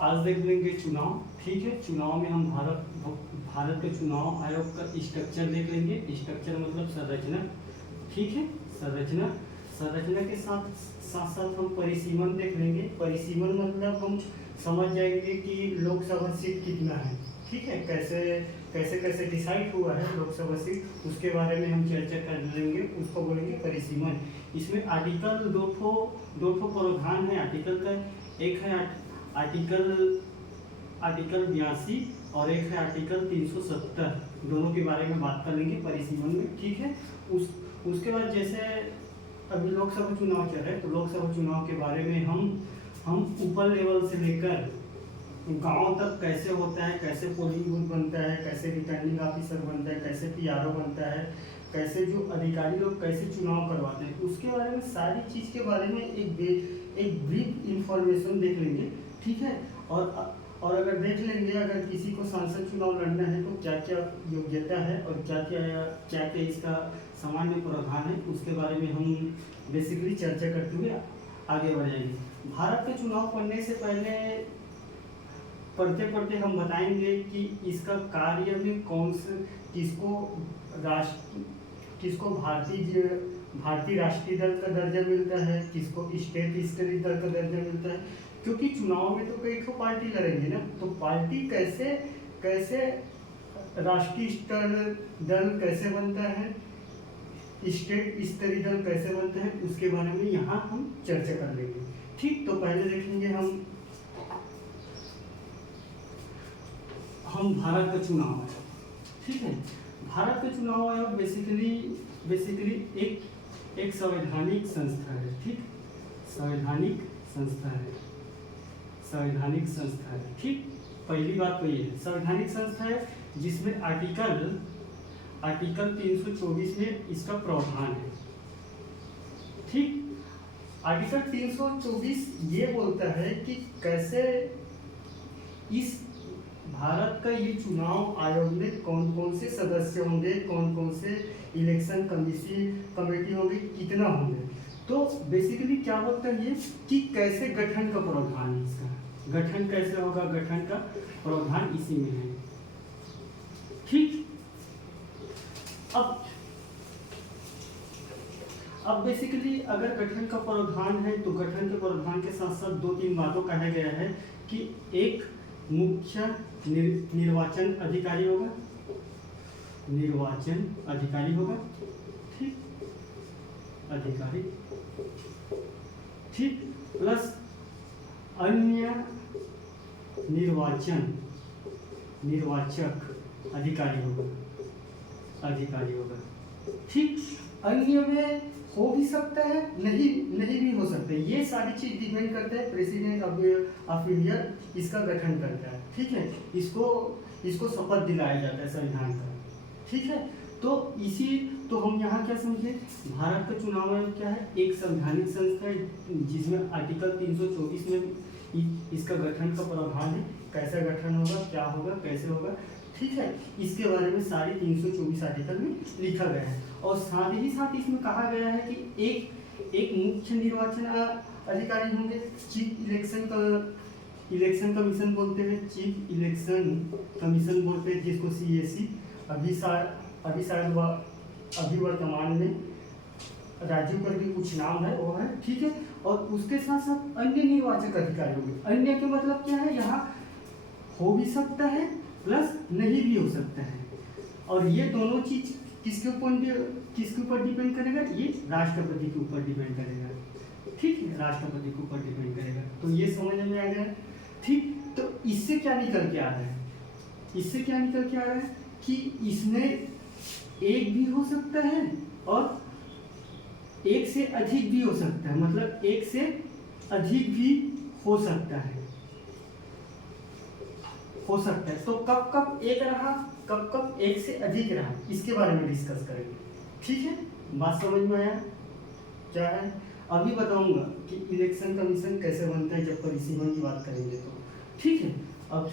आज देख लेंगे चुनाव। ठीक है, चुनाव में हम भारत के चुनाव आयोग का स्ट्रक्चर देख लेंगे। स्ट्रक्चर मतलब संरचना। ठीक है, संरचना संरचना के साथ साथ साथ हम परिसीमन देख लेंगे। परिसीमन मतलब हम समझ जाएंगे कि लोकसभा सीट कितना है। ठीक है, कैसे कैसे कैसे डिसाइड हुआ है लोकसभा सीट, उसके बारे में हम चर्चा कर लेंगे। उसको बोलेंगे परिसीमन। इसमें आर्टिकल दो ठो प्रावधान है आर्टिकल का। एक है आर्टिकल 82 और एक है आर्टिकल 370। दोनों के बारे में बात कर लेंगे परिसीमन में। ठीक है, उसके बाद जैसे अभी लोकसभा चुनाव चल रहा है तो लोकसभा चुनाव के बारे में हम ऊपर लेवल से लेकर गांव तक कैसे होता है, कैसे पोलिंग बूथ बनता है, कैसे रिटर्निंग ऑफिसर बनता है, कैसे पीआरओ बनता है, कैसे जो अधिकारी लोग कैसे चुनाव करवाते हैं, उसके बारे में सारी चीज़ के बारे में एक ब्रीफ इंफॉर्मेशन देख लेंगे। ठीक है, और अगर देख लेंगे अगर किसी को सांसद चुनाव लड़ना है तो क्या क्या योग्यता है और क्या क्या इसका सामान्य प्रावधान है, उसके बारे में हम बेसिकली चर्चा करते हुए आगे बढ़ जाएंगे। भारत के चुनाव पढ़ने से पहले पढ़ते पढ़ते हम बताएंगे कि इसका कार्य में कौन से किसको भारतीय राष्ट्रीय दल का दर्जा मिलता है, किसको स्टेट स्तरीय दल का दर्जा मिलता है। क्योंकि चुनाव में तो कई ठो पार्टी लड़ेंगे ना, तो पार्टी कैसे राष्ट्रीय स्तर दल कैसे बनता है, स्टेट स्तरीय दल कैसे बनता है, उसके बारे में यहाँ हम चर्चा कर लेंगे। ठीक, तो पहले देखेंगे हम भारत का चुनाव आयोग। ठीक है, भारत का चुनाव आयोग बेसिकली एक संवैधानिक संस्था है। ठीक, संवैधानिक संस्था है। ठीक, पहली बात तो ये है संवैधानिक संस्था है जिसमें आर्टिकल 324 में इसका प्रावधान है। ठीक, आर्टिकल 324 ये बोलता है कि कैसे इस भारत का ये चुनाव आयोग में कौन कौन से सदस्य होंगे, कौन कौन से इलेक्शन कमेटी होंगे, कितना होंगे। तो बेसिकली क्या बोलता है ये कि कैसे गठन का प्रावधान है, इसका गठन कैसे होगा, गठन का प्रावधान इसी में है। ठीक, अब बेसिकली अगर गठन का प्रावधान है तो गठन के प्रावधान के साथ साथ 2-3 बातों कहा गया है कि एक मुख्य निर्वाचन अधिकारी होगा। ठीक, अधिकारी। ठीक, प्लस अन्य निर्वाचक अधिकारी होगा। ठीक, अन्य में हो भी सकता है, नहीं भी हो सकता है। ये सारी चीज डिपेंड करता है प्रेसिडेंट ऑफ इंडिया इसका गठन करता है। ठीक है, इसको शपथ दिलाया जाता है संविधान का। ठीक है, तो हम यहाँ क्या समझे, भारत का चुनाव आयोग क्या है, एक संवैधानिक संस्था है जिसमें आर्टिकल 324 में इसका गठन का प्रावधान है। कैसा गठन होगा, क्या होगा, कैसे होगा। ठीक है, इसके बारे में सारे 324 आर्टिकल में लिखा गया है। और साथ ही साथ इसमें कहा गया है कि एक मुख्य निर्वाचन अधिकारी होंगे, चीफ इलेक्शन कमीशन बोलते हैं, चीफ इलेक्शन कमीशन बोलते हैं जिसको CAC अभी वर्तमान में राजीव करके कुछ नाम है वो है। ठीक है, और उसके साथ साथ अन्य निर्वाचक अधिकारी होंगे। अन्य के मतलब क्या है, यहाँ हो भी सकता है प्लस नहीं भी हो सकता है। और ये दोनों चीज किसके ऊपर डिपेंड करेगा, ये राष्ट्रपति के ऊपर डिपेंड करेगा। ठीक है, राष्ट्रपति के ऊपर डिपेंड करेगा। तो ये समझ में आ गया। ठीक, तो इससे क्या निकल के आ रहा है, कि इसमें एक भी हो सकता है और एक से अधिक भी हो सकता है, मतलब एक से अधिक भी हो सकता है। तो कब एक रहा, कब एक से अधिक रहा, इसके बारे में डिस्कस करेंगे। ठीक है, बात समझ में आया क्या है। अभी बताऊंगा कि इलेक्शन कमीशन कैसे बनता है जब परिसीमन की बात करेंगे तो। ठीक है, अब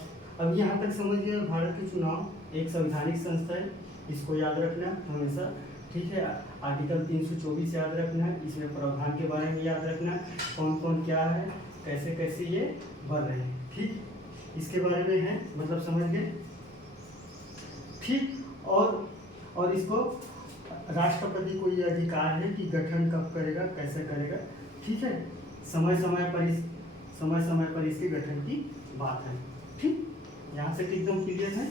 यहाँ तक समझ गए। भारत के चुनाव एक संवैधानिक संस्था है, इसको याद रखना हमेशा। ठीक है, आर्टिकल 324 याद रखना, इसमें प्रावधान के बारे में याद रखना, कौन कौन क्या है, कैसे कैसे ये बढ़ रहे हैं। ठीक। इसके बारे में है, मतलब समझ गए, ठीक। और इसको राष्ट्रपति को ये अधिकार है कि गठन कब करेगा, कैसे करेगा, ठीक है। समय समय पर इसके गठन की बात है, ठीक। यहाँ तक एकदम क्लियर है।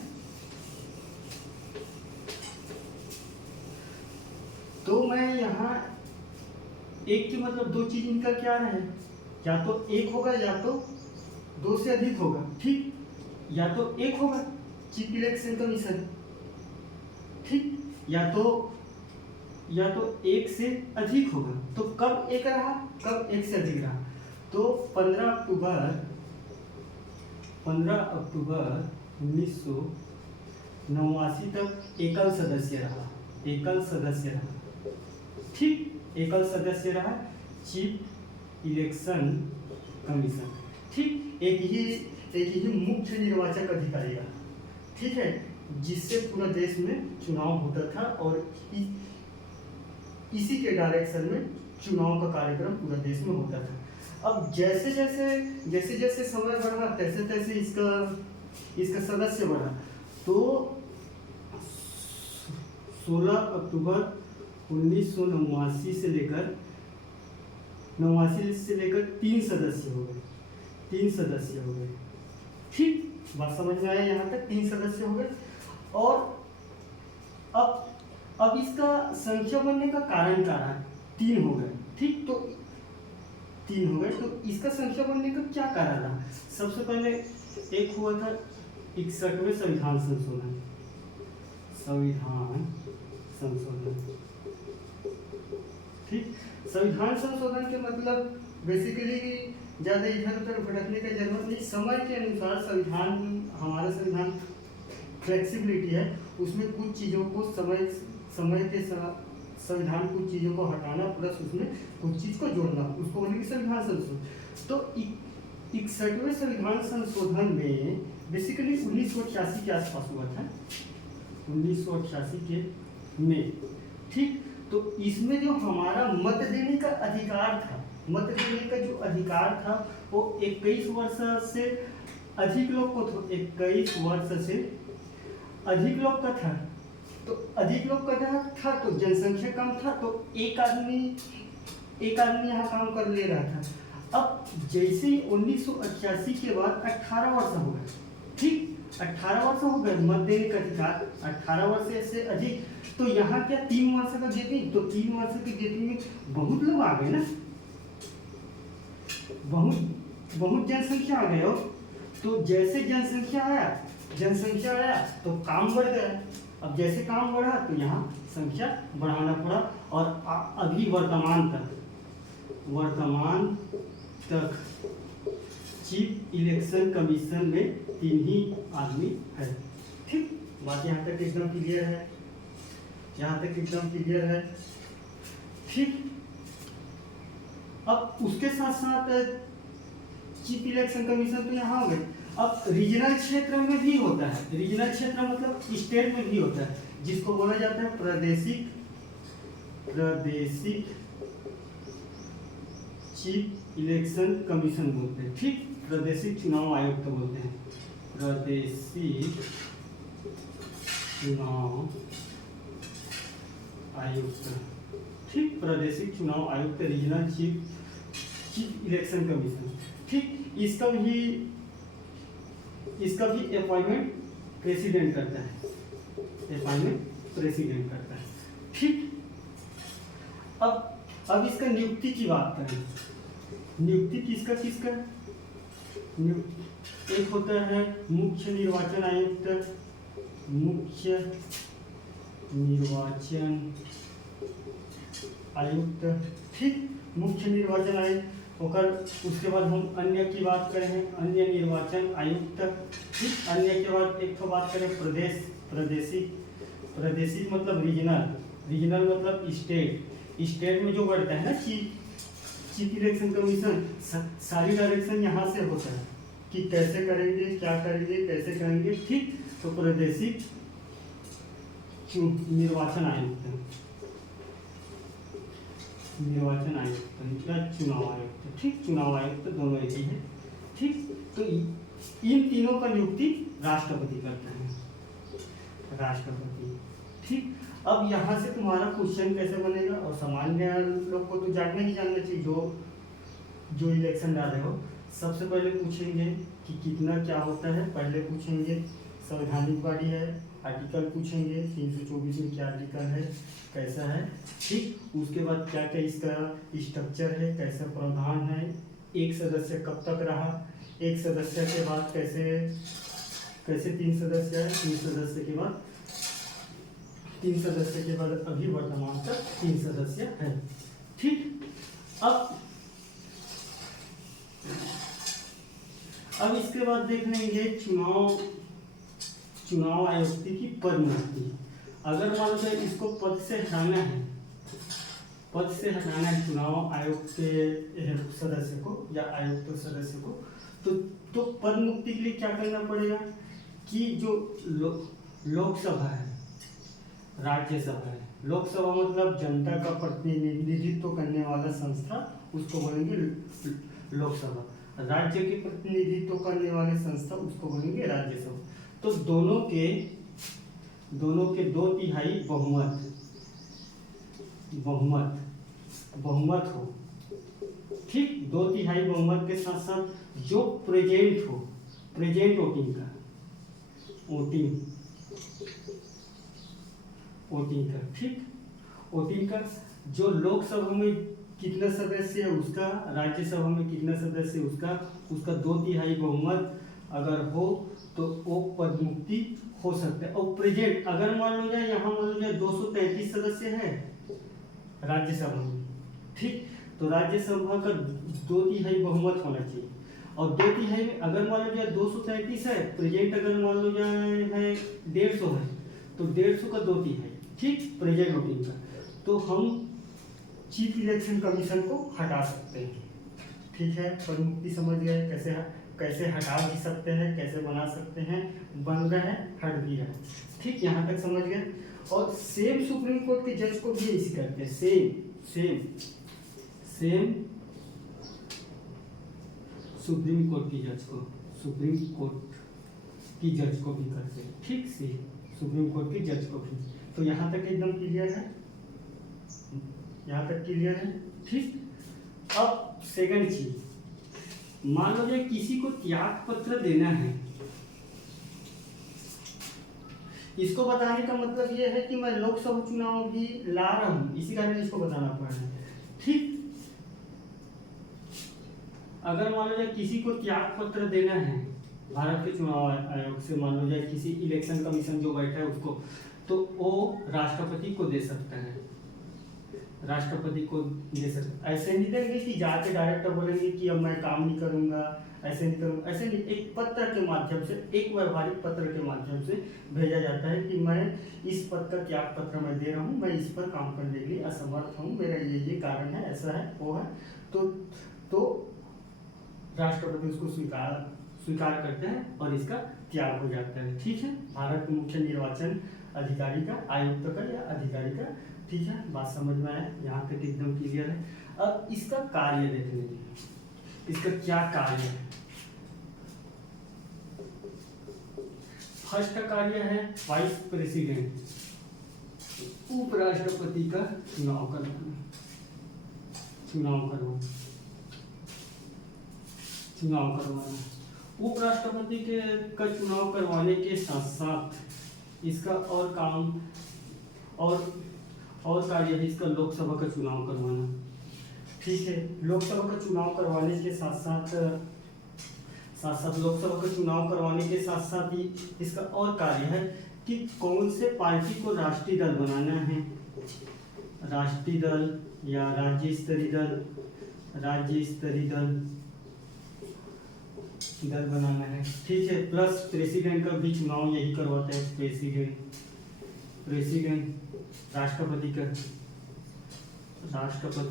तो मैं यहाँ एक की मतलब दो चीज इनका क्या है, या तो एक होगा या तो दो से अधिक होगा, ठीक। या तो एक होगा चीफ इलेक्शन कमीशन, ठीक, या तो एक से अधिक होगा। तो कब एक रहा, कब एक से अधिक रहा, तो 15 अक्टूबर 1989 तक एकल सदस्य रहा, ठीक, एकल सदस्य रहा चीफ इलेक्शन कमीशन, ठीक। एक ही मुख्य निर्वाचक अधिकारी रहा, ठीक है, जिससे पूरा देश में चुनाव होता था और इसी के डायरेक्शन में चुनाव का कार्यक्रम पूरा देश में होता था। अब जैसे जैसे समय बढ़ा तैसे तैसे इसका सदस्य बढ़ा। तो 16 अक्टूबर 1989 से लेकर 3 सदस्य हो गए, ठीक। बात समझ में आया यहाँ तक, 3 सदस्य हो गए। और अब इसका संख्या बनने का कारण क्या रहा, 3 हो गए, ठीक। तो 3 हो गए, तो इसका संख्या बनने का क्या कारण रहा। सबसे पहले एक हुआ था 61वें संविधान संशोधन, ठीक। संविधान संशोधन के मतलब बेसिकली ज़्यादा इधर उधर भटकने का जरूरत नहीं। समय के अनुसार हमारा संविधान फ्लेक्सिबिलिटी है, उसमें कुछ चीज़ों को समय के संविधान कुछ चीज़ों को हटाना प्लस उसमें कुछ चीज़ को जोड़ना, उसको बोलेंगे संविधान संशोधन। तो 61वें संविधान संशोधन में बेसिकली 1988 के आसपास हुआ था, 1988 के में, ठीक। तो इसमें जो हमारा मत देने का अधिकार था, मत देने का जो अधिकार था वो 21 वर्ष से अधिक लोग को, 21 वर्ष से अधिक लोग का था। तो अधिक लोग का था तो जनसंख्या कम था, तो एक आदमी यहाँ काम कर ले रहा था। अब जैसे ही 1988 के बाद 18 वर्ष हो गए, ठीक, 18 वर्ष हो गए मत देने का अधिकार, 18 वर्ष से अधिक। तो यहाँ क्या 3 वर्ष का गैपिंग, तो 3 वर्ष के गैपिंग में बहुत लोग आ गए ना, बहुत जनसंख्या आ गए हो। तो जैसे जनसंख्या आया तो काम बढ़ गया। अब जैसे काम बढ़ा तो यहाँ संख्या बढ़ाना पड़ा, और अभी वर्तमान तक चीफ इलेक्शन कमीशन में 3 ही आदमी है, ठीक। बात यहाँ तक एकदम क्लियर है, ठीक। अब उसके साथ साथ चीफ इलेक्शन कमीशन तो यहाँ हो गए। अब रीजनल क्षेत्र में भी होता है, रीजनल क्षेत्र मतलब स्टेट में भी होता है, जिसको बोला जाता है प्रादेशिक चीफ इलेक्शन कमीशन बोलते हैं, ठीक। प्रादेशिक चुनाव आयुक्त बोलते हैं, प्रादेशिक चुनाव आयुक्त, ठीक। प्रादेशिक चुनाव आयुक्त, रीजनल चीफ इलेक्शन कमीशन, ठीक। इसका भी अपॉइंटमेंट प्रेसिडेंट करता है, ठीक। अब इसका नियुक्ति की बात करें, नियुक्ति किसका एक होता है मुख्य निर्वाचन आयुक्त, ठीक। मुख्य निर्वाचन आयुक्त होकर उसके बाद हम अन्य की बात करें, अन्य निर्वाचन आयुक्त, ठीक। अन्य के बाद एक तो बात करें प्रादेशिक मतलब रीजनल मतलब स्टेट में जो बढ़ता है ना चीफ इलेक्शन कमीशन, सारी डायरेक्शन यहाँ से होता है कि कैसे करेंगे, क्या करेंगे, कैसे करेंगे, ठीक। तो प्रादेशिक निर्वाचन आयुक्त या चुनाव आयुक्त, ठीक। चुनाव आयुक्त दोनों एक ही है, ठीक। तो इन तीनों का नियुक्ति राष्ट्रपति करते हैं, राष्ट्रपति। ठीक, अब यहाँ से तुम्हारा क्वेश्चन कैसे बनेगा, और सामान्य लोग को तो जानना ही जानना चाहिए, जो इलेक्शन डाले हो। सबसे पहले पूछेंगे कि कितना क्या होता है, पहले पूछेंगे संवैधानिक बॉडी है, आर्टिकल पूछेंगे 324 में क्या आर्टिकल है, कैसा है। ठीक, उसके बाद क्या क्या इसका स्ट्रक्चर है, कैसा प्रावधान है, एक सदस्य कब तक रहा, एक सदस्य के बाद कैसे 3 सदस्य है, 3 सदस्य के बाद अभी वर्तमान तक 3 सदस्य है। ठीक, अब इसके बाद देख लेंगे चुनाव आयोग की पद नियुक्ति। अगर मान लो इसको पद से हटाना है चुनाव आयोग के सदस्य को या आयुक्त सदस्य को, तो पद मुक्ति के लिए क्या करना पड़ेगा कि जो लोकसभा है, राज्यसभा है, लोकसभा मतलब जनता का प्रतिनिधित्व करने वाला संस्था, उसको बोलेंगे लोकसभा, राज्य के प्रतिनिधित्व करने वाले संस्था उसको बोलेंगे राज्यसभा। तो दोनों के 2/3 बहुमत हो। ठीक, 2/3 बहुमत के साथ साथ जो प्रेजेंट वोटिंग का, ठीक, वोटिंग का जो लोकसभा में कितना सदस्य है उसका, राज्यसभा में कितना सदस्य है उसका 2/3 बहुमत अगर हो तो वो पद मुक्ति हो सकता है। और प्रेजेंट अगर मान लो जाए, यहाँ मान लो जाए 233 सदस्य है राज्यसभा में, ठीक, तो राज्यसभा का 2/3 बहुमत होना चाहिए। और 2/3 में अगर मान लो जाए 233 है, प्रेजेंट अगर मान लो जाए है 150 है, तो 150 का 2/3, ठीक, प्रेजेंट वोटिंग का। तो हम चीफ इलेक्शन कमीशन को हटा सकते हैं। ठीक है, पद मुक्ति समझ गए, कैसे हटा भी सकते हैं, कैसे बना सकते हैं, बन रहा है, हट भी है। ठीक, यहाँ तक समझ गए। और सेम सुप्रीम कोर्ट के जज को भी इसी करते हैं, सेम सुप्रीम कोर्ट की जज को भी करते हैं। ठीक, सुप्रीम कोर्ट की जज को भी। तो यहाँ तक एकदम क्लियर है, यहाँ तक क्लियर है। ठीक, अब सेकंड चीज, मान लो जाए किसी को त्याग पत्र देना है, इसको बताने का मतलब ये है कि मैं लोकसभा चुनाव भी ला रहा हूं, इसी कारण इसको बताना पड़ रहा है। ठीक, अगर मान लो जाए किसी को त्याग पत्र देना है भारत के चुनाव आयोग से, मान लो जाए किसी इलेक्शन कमीशन जो बैठा है उसको, तो वो राष्ट्रपति को दे सकता है, ऐसे नहीं देंगे कि जाके डायरेक्ट बोलेंगे कि अब मैं काम नहीं करूंगा, ऐसे नहीं, एक पत्र के माध्यम से, एक व्यवहारिक पत्र के माध्यम से भेजा जाता है कि मैं इस पद का त्याग पत्र मैं दे रहा हूँ, मैं इस पर काम करने के लिए असमर्थ हूँ, मेरा ये कारण है, ऐसा है, वो है, तो राष्ट्रपति उसको स्वीकार करते हैं और इसका त्याग हो जाता है। ठीक है, भारत के मुख्य निर्वाचन अधिकारी का, आयुक्त का या अधिकारी का। ठीक है, बात समझ में आया, यहाँ तक एकदम क्लियर है। अब इसका कार्य देख लेंगे, इसका क्या कार्य है। फर्स्ट कार्य है वाइस प्रेसिडेंट, उपराष्ट्रपति का चुनाव करवाना। उपराष्ट्रपति का चुनाव करवाने के साथ साथ इसका और काम और कार्य है इसका लोकसभा का चुनाव करवाना। ठीक है, लोकसभा का चुनाव करवाने के साथ साथ लोकसभा का चुनाव करवाने के साथ साथ ही इसका और कार्य है कि कौन से पार्टी को राष्ट्रीय दल बनाना है, राष्ट्रीय दल या राज्य स्तरीय दल बनाना है। ठीक है, प्लस प्रेसिडेंट का भी चुनाव यही करवाता है, प्रेसिडेंट राष्ट्रपति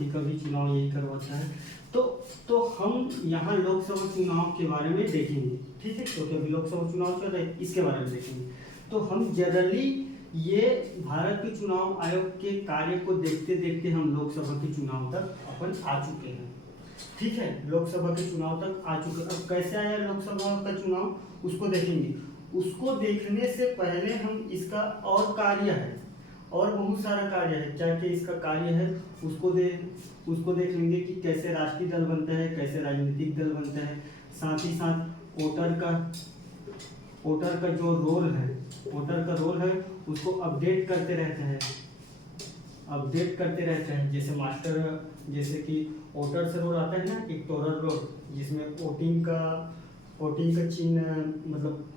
का भी चुनाव यही करवाता है। तो हम यहाँ लोकसभा चुनाव के बारे में देखेंगे। ठीक है, क्योंकि अभी लोकसभा चुनाव चल रहा है, इसके बारे में देखेंगे। तो हम जनरली ये भारत के चुनाव आयोग के कार्य को देखते देखते हम लोकसभा के चुनाव तक अपन आ चुके हैं। ठीक है, लोकसभा के चुनाव तक आ चुके। अब कैसे आया लोकसभा का चुनाव, उसको देखेंगे। उसको देखने से पहले हम इसका और कार्य है, और बहुत सारा कार्य है, क्या क्या इसका कार्य है उसको देख लेंगे कि कैसे राष्ट्रीय दल बनता है, कैसे राजनीतिक दल बनता है। साथ ही साथ वोटर का जो रोल है, वोटर का रोल है उसको अपडेट करते रहते हैं। जैसे कि वोटर से रोल आता है ना, एक टोरल रोल, जिसमें वोटिंग का चिन्ह, मतलब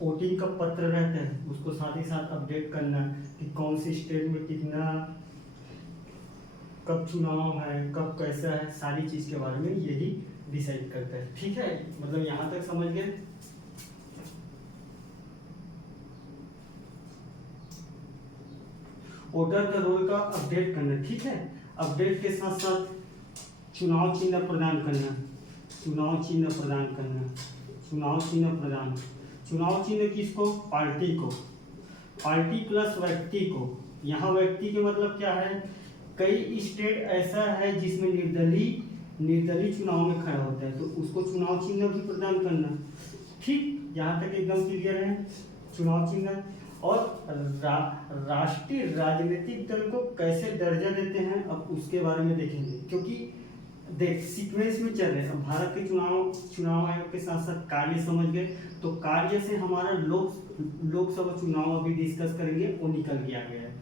वोटिंग का पत्र रहता है, उसको साथ ही साथ अपडेट करना कि कौन सी स्टेट में कितना, कब चुनाव है, कब कैसा है, सारी चीज के बारे में यही डिसाइड करता है। ठीक है, मतलब यहाँ तक समझ गए। वोटर का रोल का अपडेट करना, ठीक है। अपडेट के साथ साथ चुनाव चिन्ह प्रदान करना, चुनाव चिन्ह किसको, पार्टी प्लस व्यक्ति को। यहाँ व्यक्ति के मतलब क्या है, कई स्टेट ऐसा है जिसमें निर्दलीय चुनाव में खड़ा होता है, तो उसको चुनाव चिन्ह भी प्रदान करना। ठीक, यहाँ तक एकदम क्लियर है। चुनाव चिन्ह और राष्ट्रीय राजनीतिक दल को कैसे दर्जा देते हैं, अब उसके बारे में देखेंगे। क्योंकि देख, सीक्वेंस में चल रहे हैं। अब भारत के चुनाव आयोग के साथ साथ कार्य समझ गए, तो कार्य से हमारा लोकसभा चुनाव अभी डिस्कस करेंगे, वो निकल गया है।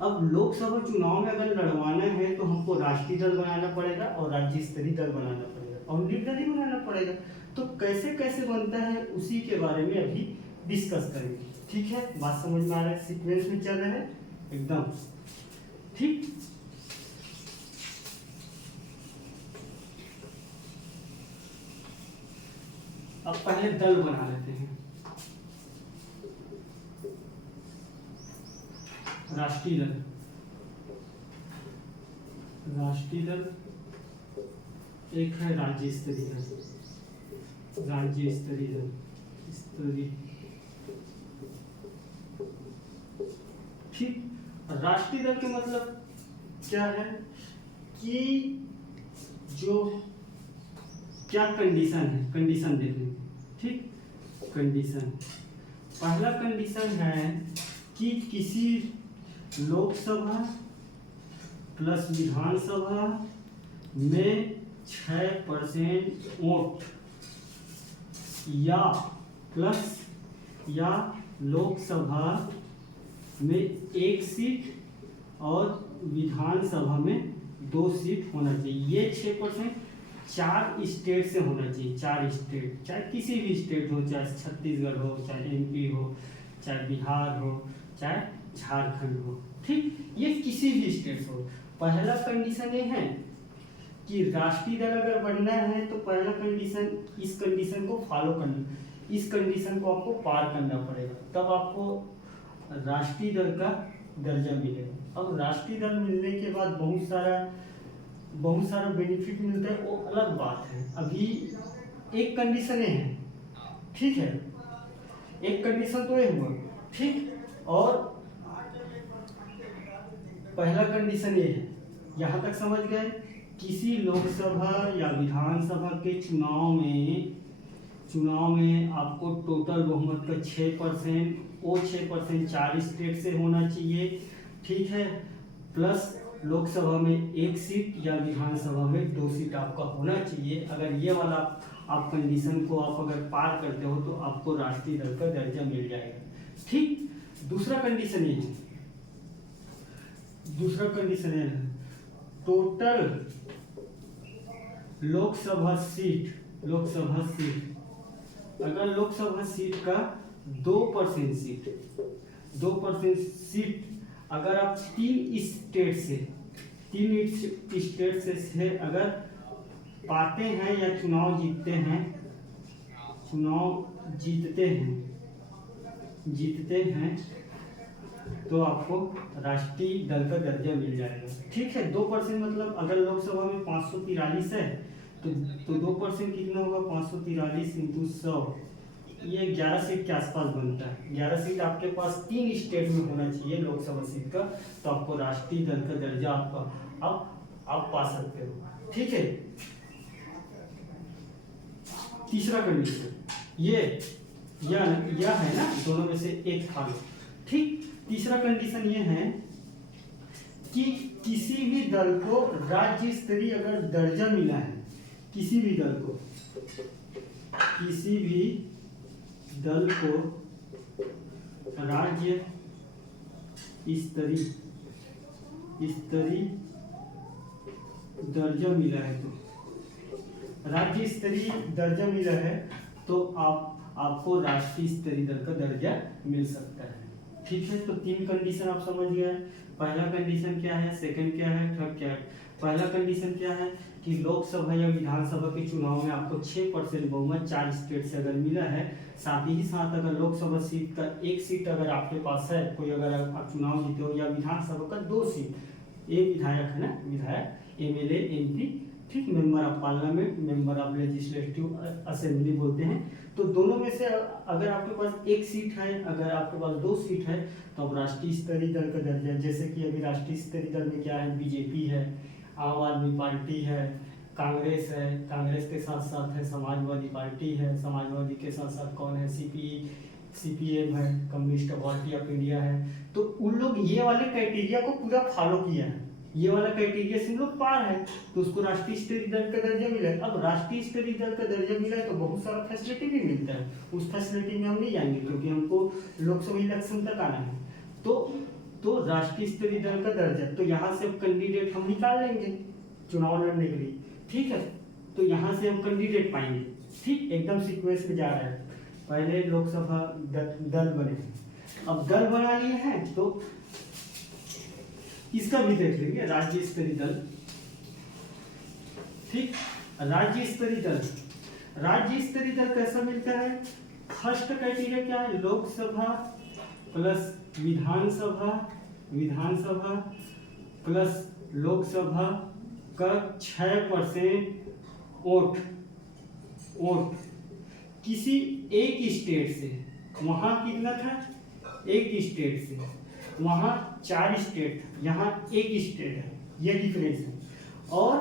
अब लोकसभा चुनाव में अगर लड़वाना है तो हमको राष्ट्रीय दल बनाना पड़ेगा और राज्य स्तरीय दल बनाना पड़ेगा और निर्दलीय बनाना पड़ेगा। तो कैसे कैसे बनता है उसी के बारे में अभी डिस्कस करेंगे। ठीक है, बात समझ में आ रहा है, सीक्वेंस में चल रहे हैं एकदम। ठीक, अब पहले दल बना लेते हैं। राष्ट्रीय दल, एक है राज्य स्तरीय दल। ठीक, राष्ट्रीय दल के मतलब क्या है कि जो क्या कंडीशन देख लेंगे। ठीक, कंडीशन, पहला कंडीशन है कि किसी लोकसभा प्लस विधानसभा में 6% वोट या लोकसभा में 1 सीट और विधानसभा में 2 सीट होना चाहिए। ये 6% 4 स्टेट से होना चाहिए। 4 स्टेट, चाहे किसी भी स्टेट हो, चाहे छत्तीसगढ़ हो, चाहे MP हो, चाहे बिहार हो, चाहे झारखंड हो। ठीक, ये किसी भी स्टेट हो। पहला कंडीशन ये है कि राष्ट्रीय दल अगर बनना है तो पहला कंडीशन, इस कंडीशन को फॉलो करना, इस कंडीशन को आपको पार करना पड़ेगा, तब आपको राष्ट्रीय दल का दर्जा मिलेगा। अब राष्ट्रीय दल मिलने के बाद बहुत सारा बेनिफिट मिलता है, वो अलग बात है। अभी एक कंडीशन ये है, ठीक है, एक कंडीशन तो ये हुआ। ठीक, और पहला कंडीशन ये है, यहाँ तक समझ गए। किसी लोकसभा या विधानसभा के चुनाव में आपको टोटल बहुमत का 6%, वो 6% 4 स्टेट से होना चाहिए। ठीक है, प्लस लोकसभा में 1 सीट या विधानसभा में 2 सीट आपका होना चाहिए। अगर ये वाला आप कंडीशन को आप अगर पार करते हो तो आपको राष्ट्रीय दल का दर्जा मिल जाएगा। ठीक, दूसरा कंडीशन ये है, टोटल लोकसभा सीट, अगर लोकसभा सीट का 2% सीट अगर आप 3 स्टेट से अगर पाते हैं या चुनाव जीतते हैं तो आपको राष्ट्रीय दल का दर्जा मिल जाएगा। ठीक है, 2% मतलब अगर लोकसभा में 543 है तो 2% कितना होगा, 543 × 100, ये 11 सीट के आसपास बनता है। 11 सीट आपके पास 3 स्टेट में होना चाहिए लोकसभा सीट का, तो आपको राष्ट्रीय दल का दर्जा आप पा सकते हो। ठीक है। तीसरा कंडीशन ये यह है ना, दोनों में से एक था लो, ठीक। तीसरा कंडीशन ये है कि किसी भी दल को राज्य स्तरीय अगर दर्जा मिला है, किसी भी दल को राज्य स्तरीय दर्जा मिला है, तो राज्य स्तरीय दर्जा मिला है तो आपको राष्ट्रीय स्तरीय दल का दर्जा मिल सकता है, ठीक है। तो 3 कंडीशन आप समझ गए। पहला कंडीशन क्या है, सेकंड क्या है, थर्ड क्या है। पहला कंडीशन क्या है कि लोकसभा या विधानसभा के चुनाव में आपको 6% बहुमत 4 स्टेट से अगर मिला है, साथ ही साथ अगर लोकसभा सीट का 1 सीट अगर आपके पास है, कोई अगर आप चुनाव जीते हो, या विधानसभा का 2 सीट, एक विधायक है ना, विधायक, एमएलए, एमपी, ठीक, member of parliament, member of legislative assembly बोलते हैं, तो दोनों में से अगर आपके पास 1 सीट है, अगर आपके पास 2 सीट है, तो अब राष्ट्रीय स्तरीय दल का दर्जा, जैसे कि अभी राष्ट्रीय स्तरीय दल में क्या है, बीजेपी है, आम आदमी पार्टी है, कांग्रेस है, कांग्रेस के साथ साथ है समाजवादी पार्टी है, समाजवादी के साथ साथ कौन है, सीपीएम है, कम्युनिस्ट पार्टी ऑफ इंडिया है। तो उन लोग ये वाले क्राइटेरिया को पूरा फॉलो किया है, ये वाला क्राइटेरिया से लोग पार है, तो उसको राष्ट्रीय स्तरीय दल का दर्जा मिला है। अब राष्ट्रीय स्तरीय दल का दर्जा मिला है तो बहुत सारा फैसिलिटी भी मिलता है, उस फैसिलिटी में हम नहीं जाएंगे क्योंकि हमको लोकसभा इलेक्शन तक आना है। तो राष्ट्रीय स्तरीय दल का दर्जा, तो यहाँ से कैंडिडेट हम निकाल लेंगे चुनाव लड़ने के लिए, ठीक है। तो यहाँ से हम कैंडिडेट पाएंगे, ठीक, एकदम सीक्वेंस में जा रहा है। पहले लोकसभा दल बने, अब दल बना लिए हैं तो इसका भी देख लेंगे, राज्य स्तरीय दल, ठीक। राज्य स्तरीय दल कैसा मिलता है, फर्स्ट क्राइटेरिया क्या है, लोकसभा प्लस विधानसभा प्लस लोकसभा का 6% वोट किसी एक स्टेट से, वहां कितना था, एक स्टेट से, वहां 4 स्टेट था, यहाँ 1 स्टेट है, ये डिफरेंस है। और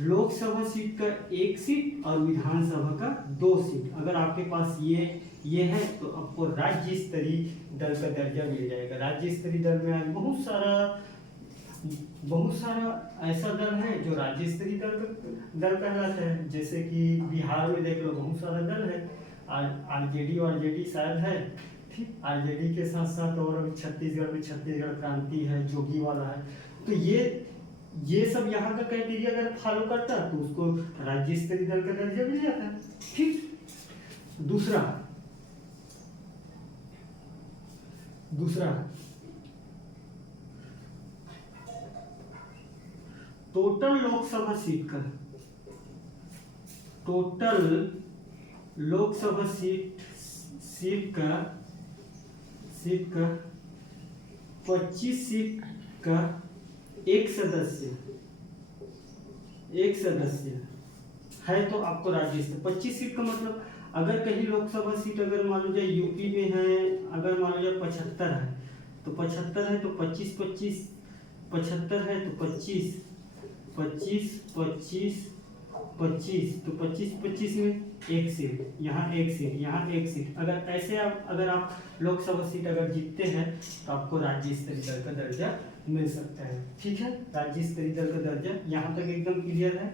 लोकसभा सीट का 1 सीट और विधानसभा का 2 सीट, अगर आपके पास ये है तो आपको राज्य स्तरीय दल का दर्जा मिल जाएगा। राज्य स्तरीय दल में आज बहुत सारा ऐसा दल है जो राज्य स्तरीय दल कहलाता है, जैसे कि बिहार में देख लो बहुत सारा दल है, आरजेडी शायद है, ठीक, आरजेडी के साथ साथ और अभी छत्तीसगढ़ में छत्तीसगढ़ क्रांति है, जोगी वाला है। तो ये सब यहाँ का क्राइटेरिया अगर फॉलो करता है तो उसको राज्य स्तरीय दल का दर्जा मिल जाता है, ठीक। दूसरा टोटल लोकसभा सीट का 25 सीट का एक सदस्य है तो आपको राज्य स्तरीय 25 सीट का मतलब, अगर कहीं लोकसभा सीट अगर मान लीजिए यूपी में है, अगर मान लीजिए 75 है तो 75 है तो 25 75 है तो 25 तो 25 में 1 सीट, यहाँ 1 सीट, यहाँ 1 सीट, अगर ऐसे अगर आप लोकसभा सीट अगर जीतते हैं तो आपको राज्य स्तरीय दल का दर्जा मिल सकता है, ठीक है। राज्य स्तरीय दल का दर्जा यहाँ तक एकदम क्लियर है।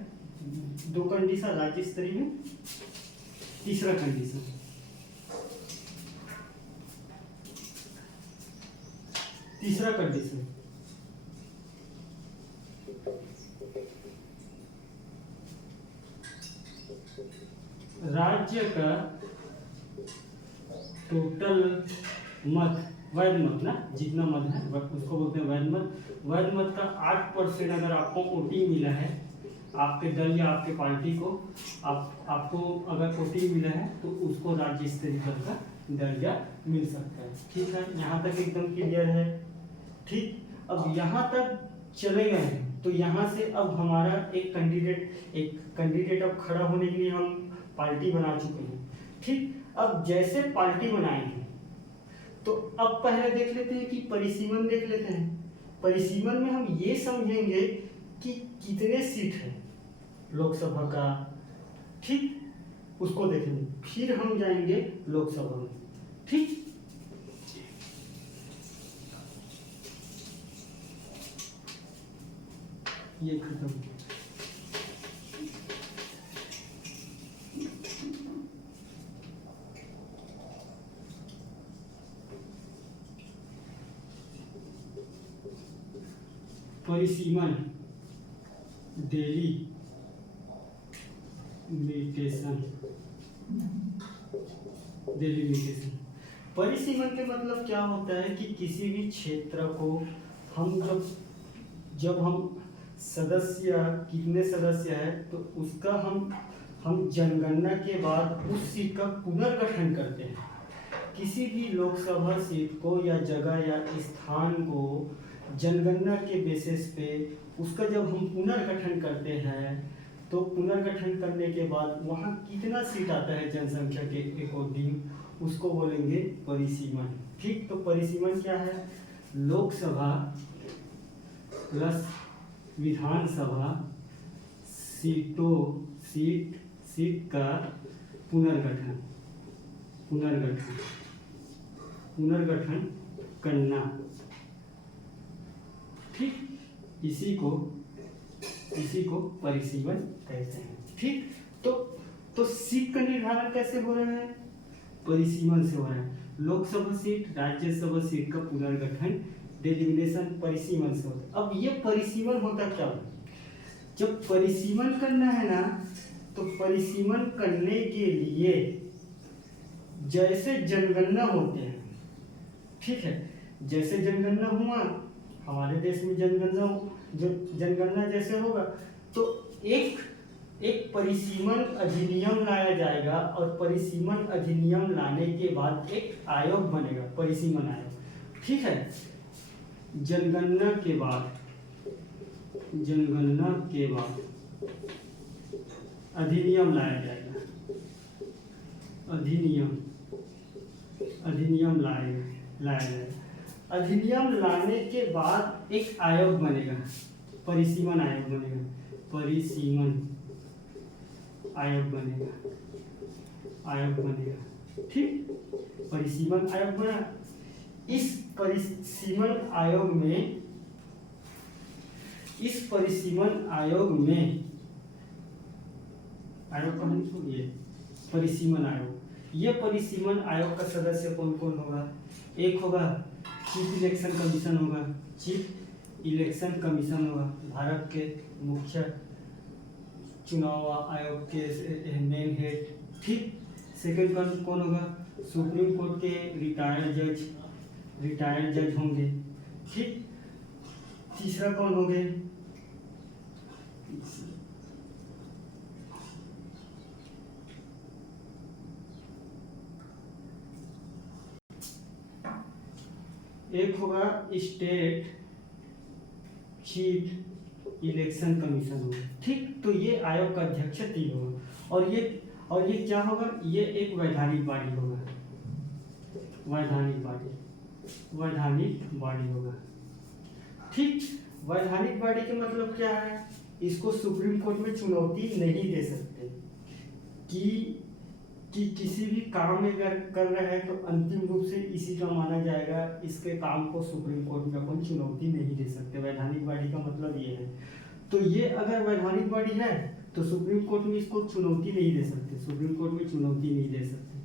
2 कंडीशन राज्य स्तरीय में। तीसरा कंडीशन, राज्य का टोटल मत, वैध मत ना, जितना मत है उसको बोलते हैं वैध मत। वैध मत का 8% अगर आपको वोटिंग मिला है, आपके दल या आपके पार्टी को आपको अगर वोटिंग मिला है तो उसको राज्य स्तरीय दल का दर्जा मिल सकता है, ठीक है। यहाँ तक एकदम क्लियर है, ठीक। अब यहाँ तक चले गए हैं तो यहाँ से अब हमारा एक कैंडिडेट अब खड़ा होने के लिए हम पार्टी बना चुके हैं, ठीक। अब जैसे पार्टी बनाएंगे तो अब पहले देख लेते हैं कि परिसीमन देख लेते हैं। परिसीमन में हम ये समझेंगे कि कितने सीट है, लोकसभा का, ठीक, उसको देखेंगे। फिर हम जाएंगे लोकसभा में, ठीक। ये खत्म। परिसीमन, डेलिमिटेशन, डेलिमिटेशन। परिसीमन के मतलब क्या होता है कि किसी भी क्षेत्र को हम जब हम सदस्य, कितने सदस्य है तो उसका हम जनगणना के बाद उस सीट का पुनर्गठन करते हैं। किसी भी लोकसभा सीट को या जगह या स्थान को जनगणना के बेसिस पे उसका जब हम पुनर्गठन करते हैं तो पुनर्गठन करने के बाद वहाँ कितना सीट आता है जनसंख्या के अकॉर्डिंग, उसको बोलेंगे परिसीमन, ठीक। तो परिसीमन क्या है? लोकसभा प्लस विधानसभा सीट का पुनर्गठन करना, ठीक। इसी को परिसीमन कहते हैं, ठीक। तो सीट का निर्धारण कैसे हो रहा है? परिसीमन से हो रहा है। लोकसभा सीट, राज्यसभा सीट का पुनर्गठन, डेलिमिनेशन परिसीमन से होता है। अब ये परिसीमन होता क्या है? जब परिसीमन करना है ना, तो परिसीमन करने के लिए जैसे जनगणना होते हैं, ठीक है, जैसे जनगणना हुआ हमारे देश में, जनगणना जैसे होगा तो एक परिसीमन अधिनियम लाया जाएगा और परिसीमन अधिनियम लाने के बाद एक आयोग बनेगा, परिसीमन आयोग, ठीक है। जनगणना के बाद अधिनियम लाया जाएगा, अधिनियम लाया जाएगा। अधिनियम लाने के बाद एक आयोग बनेगा, परिसीमन आयोग बनेगा, ठीक। परिसीमन आयोग बना। इस परिसीमन आयोग में परिसीमन आयोग, ये परिसीमन आयोग का सदस्य कौन कौन होगा? एक होगा चीफ इलेक्शन कमीशन होगा, भारत के मुख्य चुनाव आयोग के मेन हेड, ठीक। सेकंड कौन होगा? सुप्रीम कोर्ट के रिटायर्ड जज होंगे, ठीक। तीसरा कौन होंगे? एक होगा स्टेट चीफ इलेक्शन कमीशन होगा, ठीक। तो ये आयोग का अध्यक्ष 3 होगा और ये क्या होगा? ये एक वैधानिक बॉडी होगा, वैधानिक बॉडी होगा, ठीक। वैधानिक बॉडी के मतलब क्या है? इसको सुप्रीम कोर्ट में चुनौती नहीं दे सकते कि किसी भी काम में अगर कर रहे हैं तो अंतिम रूप से इसी का माना जाएगा, इसके काम को सुप्रीम कोर्ट में अपन चुनौती नहीं दे सकते। वैधानिक बॉडी का मतलब ये है। तो ये अगर वैधानिक बॉडी है तो सुप्रीम कोर्ट में इसको चुनौती नहीं दे सकते,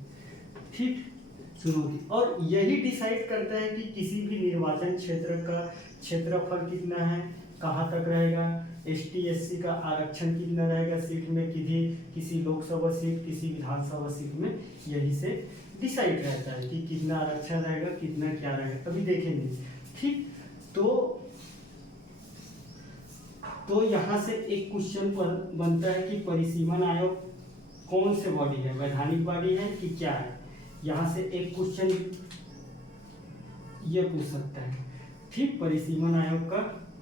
ठीक। चुनौती, और यही डिसाइड करता है कि किसी भी निर्वाचन क्षेत्र का क्षेत्रफल कितना है, कहाँ तक रहेगा, ST SC का आरक्षण कितना रहेगा सीट में, किसी लोकसभा सीट, किसी विधानसभा सीट में, यही से डिसाइड रहता है कि कितना आरक्षण रहेगा, कितना क्या रहेगा, अभी देखेंगे, ठीक। तो यहाँ से एक क्वेश्चन बनता है कि परिसीमन आयोग कौन से बॉडी है, वैधानिक बॉडी है कि क्या है? यहाँ से एक क्वेश्चन ये पूछ सकता है, ठीक। परिसीमन आयोग का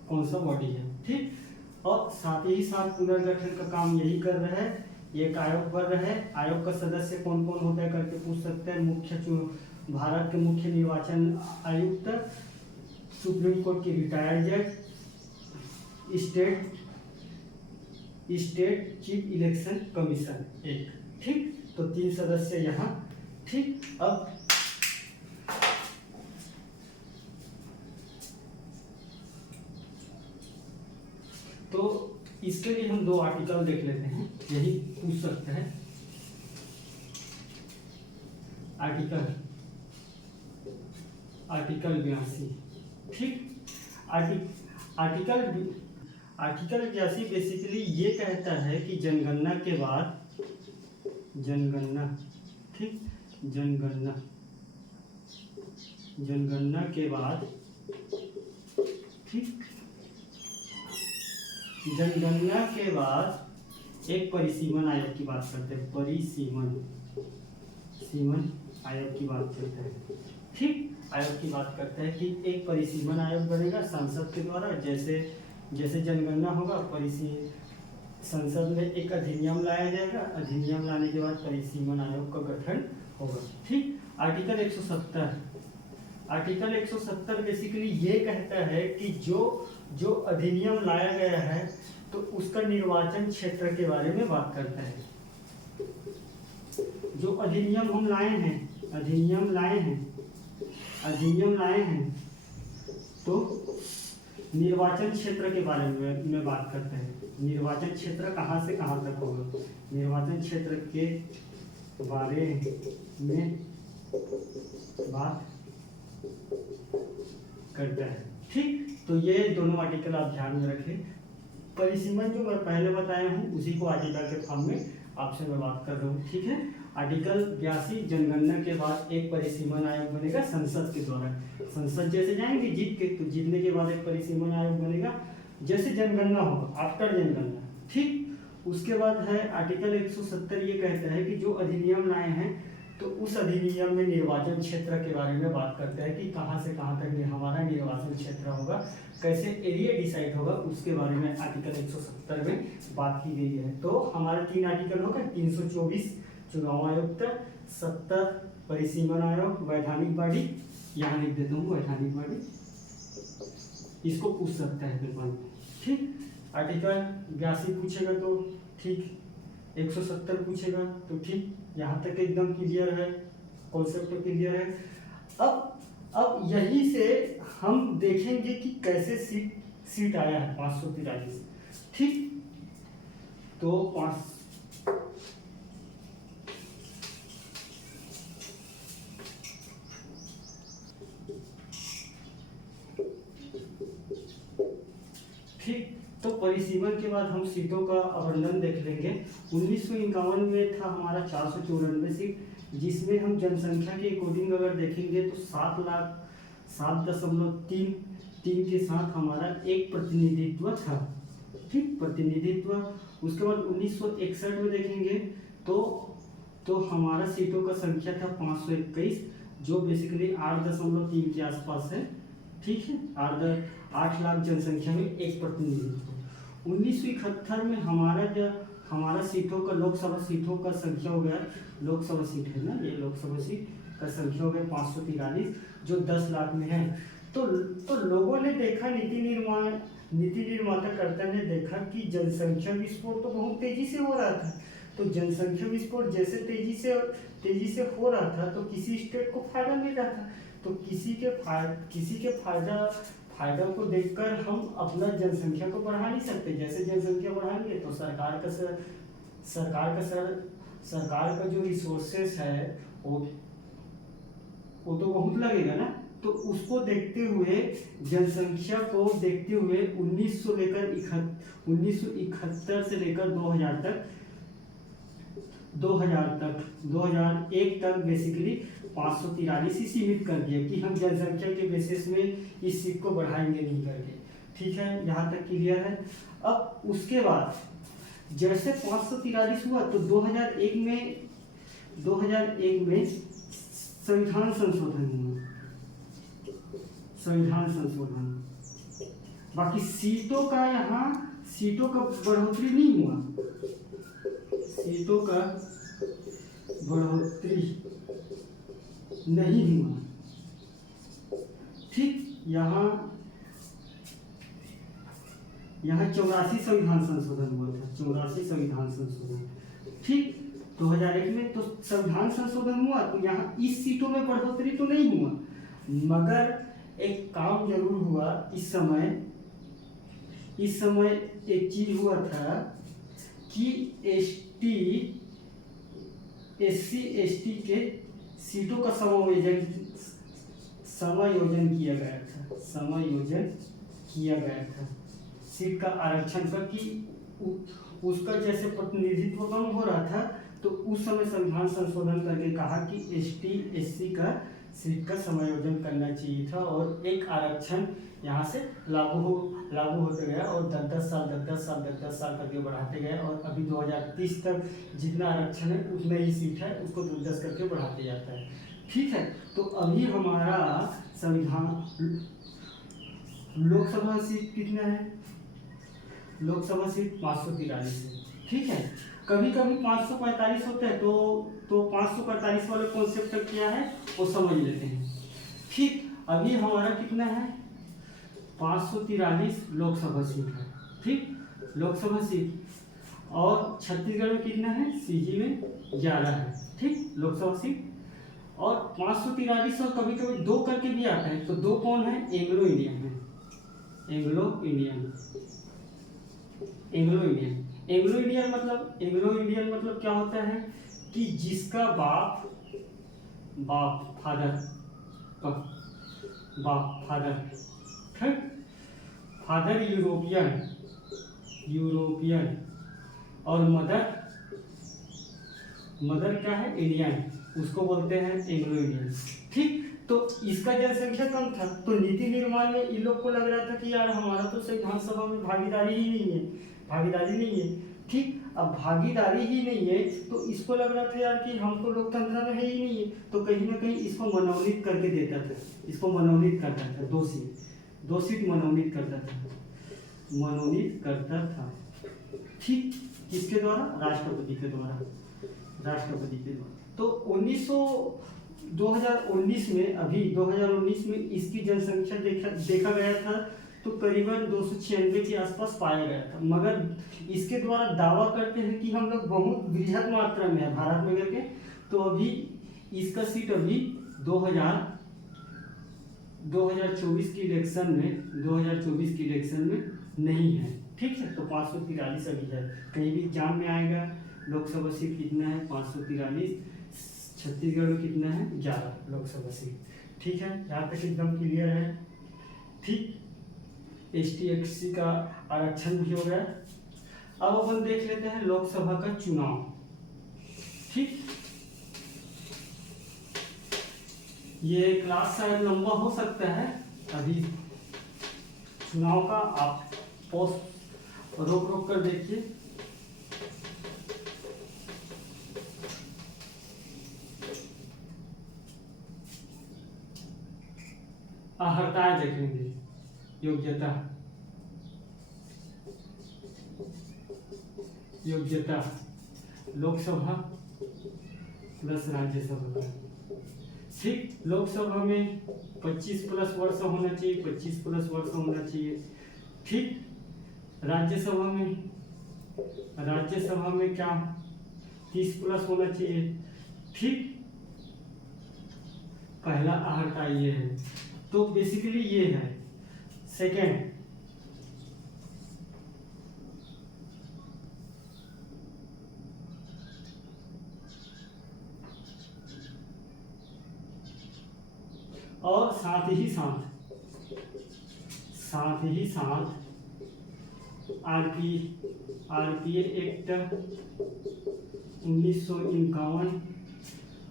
कौन सा बॉडी है, ठीक। और साथ ही साथ पुनर्गठन का काम यही कर रहा है, एक आयोग बन रहा है। आयोग का सदस्य कौन कौन होता है करके पूछ सकते हैं। भारत के मुख्य निर्वाचन आयुक्त, सुप्रीम कोर्ट के रिटायर्ड जज, स्टेट चीफ इलेक्शन कमीशन एक, ठीक। तो 3 सदस्य यहाँ, ठीक। अब तो इसके लिए हम 2 आर्टिकल देख लेते हैं, यही पूछ सकते हैं। आर्टिकल 82, ठीक। आर्टिकल 82 बेसिकली ये कहता है कि जनगणना के बाद, ठीक, जनगणना के बाद, ठीक, जनगणना के बाद एक परिसीमन आयोग की बात करते हैं, सीमन आयोग की बात करते हैं, ठीक। आयोग की बात करते हैं कि एक परिसीमन आयोग बनेगा संसद के द्वारा, जैसे जनगणना होगा, संसद में एक अधिनियम लाया जाएगा, अधिनियम लाने के बाद परिसीमन आयोग का गठन होगा, ठीक। आर्टिकल 170 बेसिकली ये कहता है कि जो अधिनियम लाया गया है तो उसका निर्वाचन क्षेत्र के बारे में बात करता है। जो अधिनियम हम लाए हैं तो निर्वाचन क्षेत्र के बारे में बात करते हैं। निर्वाचन क्षेत्र कहाँ से कहाँ तक होगा, निर्वाचन क्षेत्र के बारे में बात करता है, ठीक। तो ये दोनों आर्टिकल आप ध्यान में रखें। परिसीमन जो मैं पहले बताया हूँ उसी को आर्टिकल के फॉर्म में आपसे मैं बात कर रहा हूँ, ठीक है। आर्टिकल 82, जनगणना के बाद एक परिसीमन आयोग बनेगा संसद के द्वारा। संसद जैसे जाएंगे जीत के, तो जीतने के बाद एक परिसीमन आयोग बनेगा, जैसे जनगणना होगा, आफ्टर जनगणना, ठीक। उसके बाद है आर्टिकल 170, ये कहता है कि जो अधिनियम लाए हैं तो उस अधिनियम में निर्वाचन क्षेत्र के बारे में बात करता है कि कहाँ से कहाँ तक हमारा निर्वाचन क्षेत्र होगा, कैसे एरिया डिसाइड होगा, उसके बारे में आर्टिकल 170 में बात की गई है। तो हमारे 3 आर्टिकल हो गए, 324 चुनाव आयुक्त, 70 परिसीमन आयोग, वैधानिक बॉडी, यहाँ लिख देता हूँ वैधानिक बॉडी, इसको पूछ सकता है पेपर में, ठीक। आर्टिकल 82 पूछेगा तो ठीक, 170 पूछेगा तो ठीक, यहाँ तक एकदम क्लियर है, कॉन्सेप्ट क्लियर है। अब यही से हम देखेंगे कि कैसे सीट आया है 543, ठीक। तो ठीक, तो परिसीमन के बाद हम सीटों का आवंटन देख लेंगे। 1951 में था हमारा 494 सीट, जिसमें हम जनसंख्या के अकॉर्डिंग अगर देखेंगे तो 7,03 के साथ हमारा एक प्रतिनिधित्व था, ठीक, प्रतिनिधित्व। उसके बाद 1961 में देखेंगे तो हमारा सीटों का संख्या था 521, जो बेसिकली 8.3 के आसपास है, ठीक है। 8 लाख जनसंख्या में एक प्रतिनिधित्व। 1971 में हमारा सीटों का, लोकसभा सीटों का संख्या हो गया, लोकसभा सीट है ना, ये लोकसभा सीट का संख्या हो गया 543, जो 10 लाख में है। तो लोगों ने देखा, नीति निर्माताकर्ता ने देखा कि जनसंख्या विस्फोट तो बहुत तेजी से हो रहा था। तो जनसंख्या विस्फोट जैसे तेजी से हो रहा था तो किसी स्टेट को फायदा मिल रहा था। तो किसी के फायदा को देखकर हम अपना जनसंख्या को बढ़ा नहीं सकते। जैसे जनसंख्या बढ़ाएंगे तो सरकार का जो रिसोर्सेस है वो तो बहुत लगेगा ना। तो उसको देखते हुए, जनसंख्या को देखते हुए 1971 से लेकर 2001 तक बेसिकली 543 ही सीमित कर दिया कि हम जनसंख्या के बेसिस में इस सीट को बढ़ाएंगे नहीं करके, ठीक है। यहाँ तक क्लियर है। अब उसके बाद जैसे 543 हुआ तो 2001 में संविधान संशोधन। बाकी सीटों का बढ़ोतरी नहीं हुआ, सीटों का बढ़ोतरी नहीं हुआ, ठीक। यहाँ यहाँ 84 संविधान संशोधन हुआ था, 84 संविधान संशोधन, ठीक। 2001 में तो संविधान संशोधन हुआ, तो यहाँ इस सीटों में बढ़ोतरी तो नहीं हुआ, मगर एक काम जरूर हुआ। इस समय एक चीज हुआ था कि SC ST के सीटों का समायोजन किया गया था, सीट का आरक्षण का, कि उसका जैसे प्रतिनिधित्व कम हो रहा था, तो उस समय संविधान संशोधन करके कहा कि ST SC का सीट का समायोजन करना चाहिए था, और एक आरक्षण यहाँ से लागू होते गया, और 10 साल करके बढ़ाते गए, और अभी 2030 तक जितना आरक्षण है उतना ही सीट है, उसको 10 करके बढ़ाते जाता है, ठीक है। तो अभी हमारा संविधान लोकसभा सीट कितना है? लोकसभा सीट 543 है, ठीक है। कभी कभी 545 होता है, तो 545 वाले कॉन्सेप्ट क्या है वो समझ लेते हैं, ठीक। अभी हमारा कितना है? 543 लोकसभा सीट है, ठीक, लोकसभा सीट। और छत्तीसगढ़ में कितना है? CG में 11 है, ठीक, लोकसभा सीट। और 543 और कभी कभी 2 करके भी आता है, तो 2 कौन है? एंग्लो इंडियन है, एंग्लो इंडियन मतलब क्या होता है कि जिसका फादर, ठीक, फादर यूरोपियन और मदर क्या है? इंडियन, उसको बोलते हैं एंग्लो इंडियन, ठीक। तो इसका जनसंख्या कम था, तो नीति निर्माण में इन लोग को लग रहा था कि यार हमारा तो संविधान सभा में भागीदारी नहीं है, ठीक। अब भागीदारी ही नहीं है, तो इसको लग रहा था यार कि हमको लोकतंत्र में है ही नहीं है, तो कहीं ना कहीं इसको मनोनीत करके देता था, दो सीट मनोनीत करता था, ठीक। किसके द्वारा? राष्ट्रपति के द्वारा। तो 2019 में इसकी जनसंख्या देखा गया था, तो करीबन 296 के आसपास पाया गया था, मगर इसके द्वारा दावा करते हैं कि हम लोग बहुत बृहद मात्रा में है भारत में करके। तो अभी इसका सीट अभी 2024 की इलेक्शन में नहीं है, ठीक है। तो 543 अभी है, कहीं भी एग्जाम में आएगा लोकसभा सीट कितना है? 543। छत्तीसगढ़ में कितना है? 11 लोकसभा सीट, ठीक है। यहाँ तक एकदम क्लियर है, ठीक। ST SC का आरक्षण भी हो गया। अब अपन देख लेते हैं लोकसभा का चुनाव, ठीक। ये क्लास शायद लंबा हो सकता है, अभी चुनाव का आप पोस्ट रोक कर देखिए। अर्हताएं देखेंगे, योग्यता लोकसभा प्लस राज्यसभा, ठीक। लोकसभा में 25 प्लस वर्ष होना चाहिए, ठीक। राज्यसभा में क्या 30 प्लस होना चाहिए, ठीक। पहला अर्हता ये है, तो बेसिकली ये है। सेकेंड, और साथ ही साथ RPA act 1951,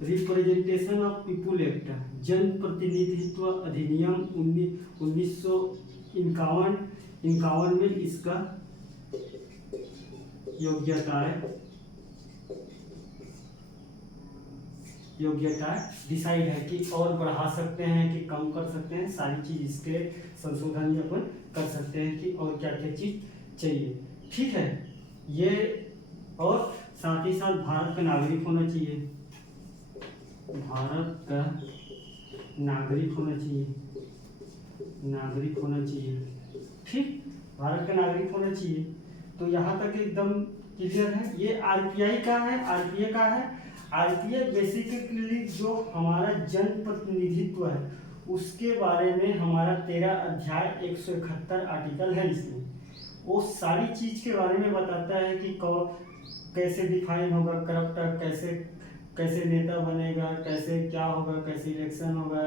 representation of people act, जन प्रतिनिधित्व अधिनियम 1951 में इसका योग्यता डिसाइड है कि और बढ़ा सकते हैं कि कम कर सकते हैं, सारी चीज इसके संशोधन में अपन कर सकते हैं कि और क्या क्या चीज चाहिए, ठीक है। ये और साथ ही साथ भारत का नागरिक होना चाहिए, ठीक। भारत का नागरिक होना चाहिए। तो यहाँ तक एकदम क्लियर है। ये आरपीआई का है, आरपीए का है। आरपीए बेसिकली जो हमारा जनप्रतिनिधित्व है उसके बारे में हमारा 13 अध्याय 171 आर्टिकल है। इसमें वो सारी चीज के बारे में बताता है कि कैसे डिफाइन होगा करप्ट, कैसे नेता बनेगा, कैसे क्या होगा, कैसे इलेक्शन होगा,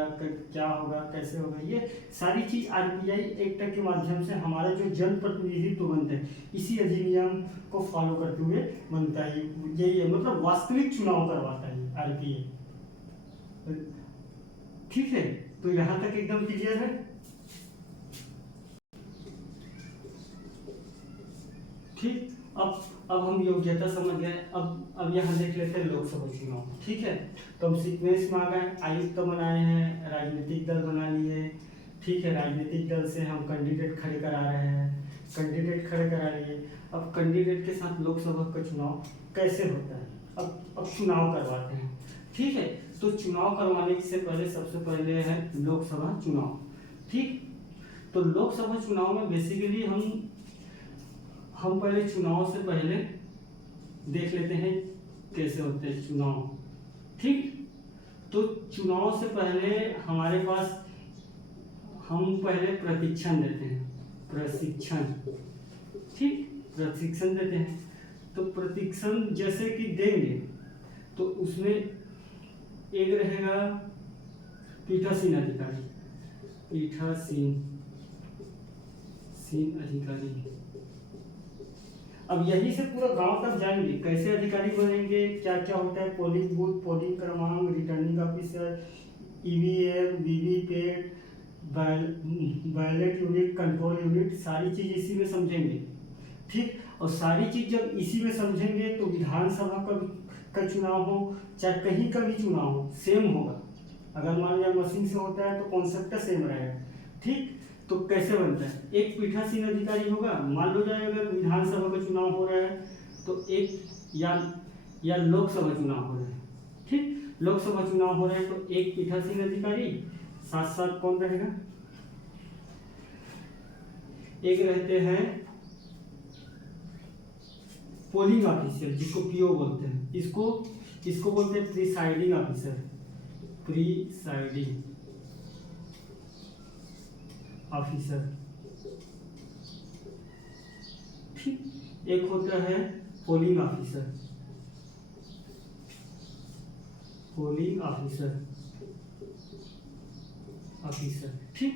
क्या होगा, कैसे होगा। ये सारी चीज आरपीआई एक्ट के माध्यम से हमारा जो जनप्रतिनिधित्व बनता है इसी अधिनियम को फॉलो करते हुए बनता है। यही है, मतलब वास्तविक चुनाव करवाता है आरपीआई। ठीक है, तो यहाँ तक एकदम क्लियर है। ठीक, अब हम योग्यता समझ गए। अब यहाँ देख लेते हैं लोकसभा चुनाव। ठीक है, तो हम सीक्वेंस में आ गए। आयुक्त बनाए हैं, राजनीतिक दल बना लिए। ठीक है, राजनीतिक दल से हम कैंडिडेट खड़े करा रहे हैं, कैंडिडेट खड़े करा लिए। अब कैंडिडेट के साथ लोकसभा का चुनाव कैसे होता है, अब चुनाव करवाते हैं। ठीक है, तो चुनाव करवाने से पहले सबसे पहले है लोकसभा चुनाव। ठीक, तो लोकसभा चुनाव में बेसिकली हम पहले चुनाव से पहले देख लेते हैं कैसे होते हैं चुनाव। ठीक, तो चुनाव से पहले हमारे पास हम पहले प्रशिक्षण देते हैं, प्रशिक्षण। ठीक, प्रशिक्षण देते हैं। तो प्रशिक्षण जैसे कि देंगे तो उसमें एक रहेगा पीठासीन अधिकारी, पीठासीन अधिकारी। अब यही से पूरा गांव तक जाएंगे, कैसे अधिकारी बनेंगे, क्या क्या होता है, पोलिंग बूथ, पोलिंग क्रमांक, returning officer, EVM, VVPAT, ballot unit, control unit, सारी चीज इसी में समझेंगे। ठीक, और सारी चीज जब इसी में समझेंगे तो विधानसभा का चुनाव हो चाहे कहीं का भी चुनाव हो सेम होगा। अगर मान लिया मशीन से होता है तो कॉन्सेप्ट सेम रहेगा। ठीक, तो कैसे बनता है, एक पीठासीन अधिकारी होगा। मान लो जाए अगर विधानसभा का चुनाव हो रहा है तो एक या लोकसभा चुनाव हो रहा है। ठीक, लोकसभा चुनाव हो रहा है तो एक पीठासीन अधिकारी, साथ साथ कौन रहेगा, एक रहते हैं पोलिंग ऑफिसर जिसको पीओ बोलते हैं। इसको बोलते हैं प्रिसाइडिंग ऑफिसर, प्रिसाइडिंग ऑफिसर। ठीक, एक होता है पोलिंग ऑफिसर, पोलिंग ऑफिसर। ठीक,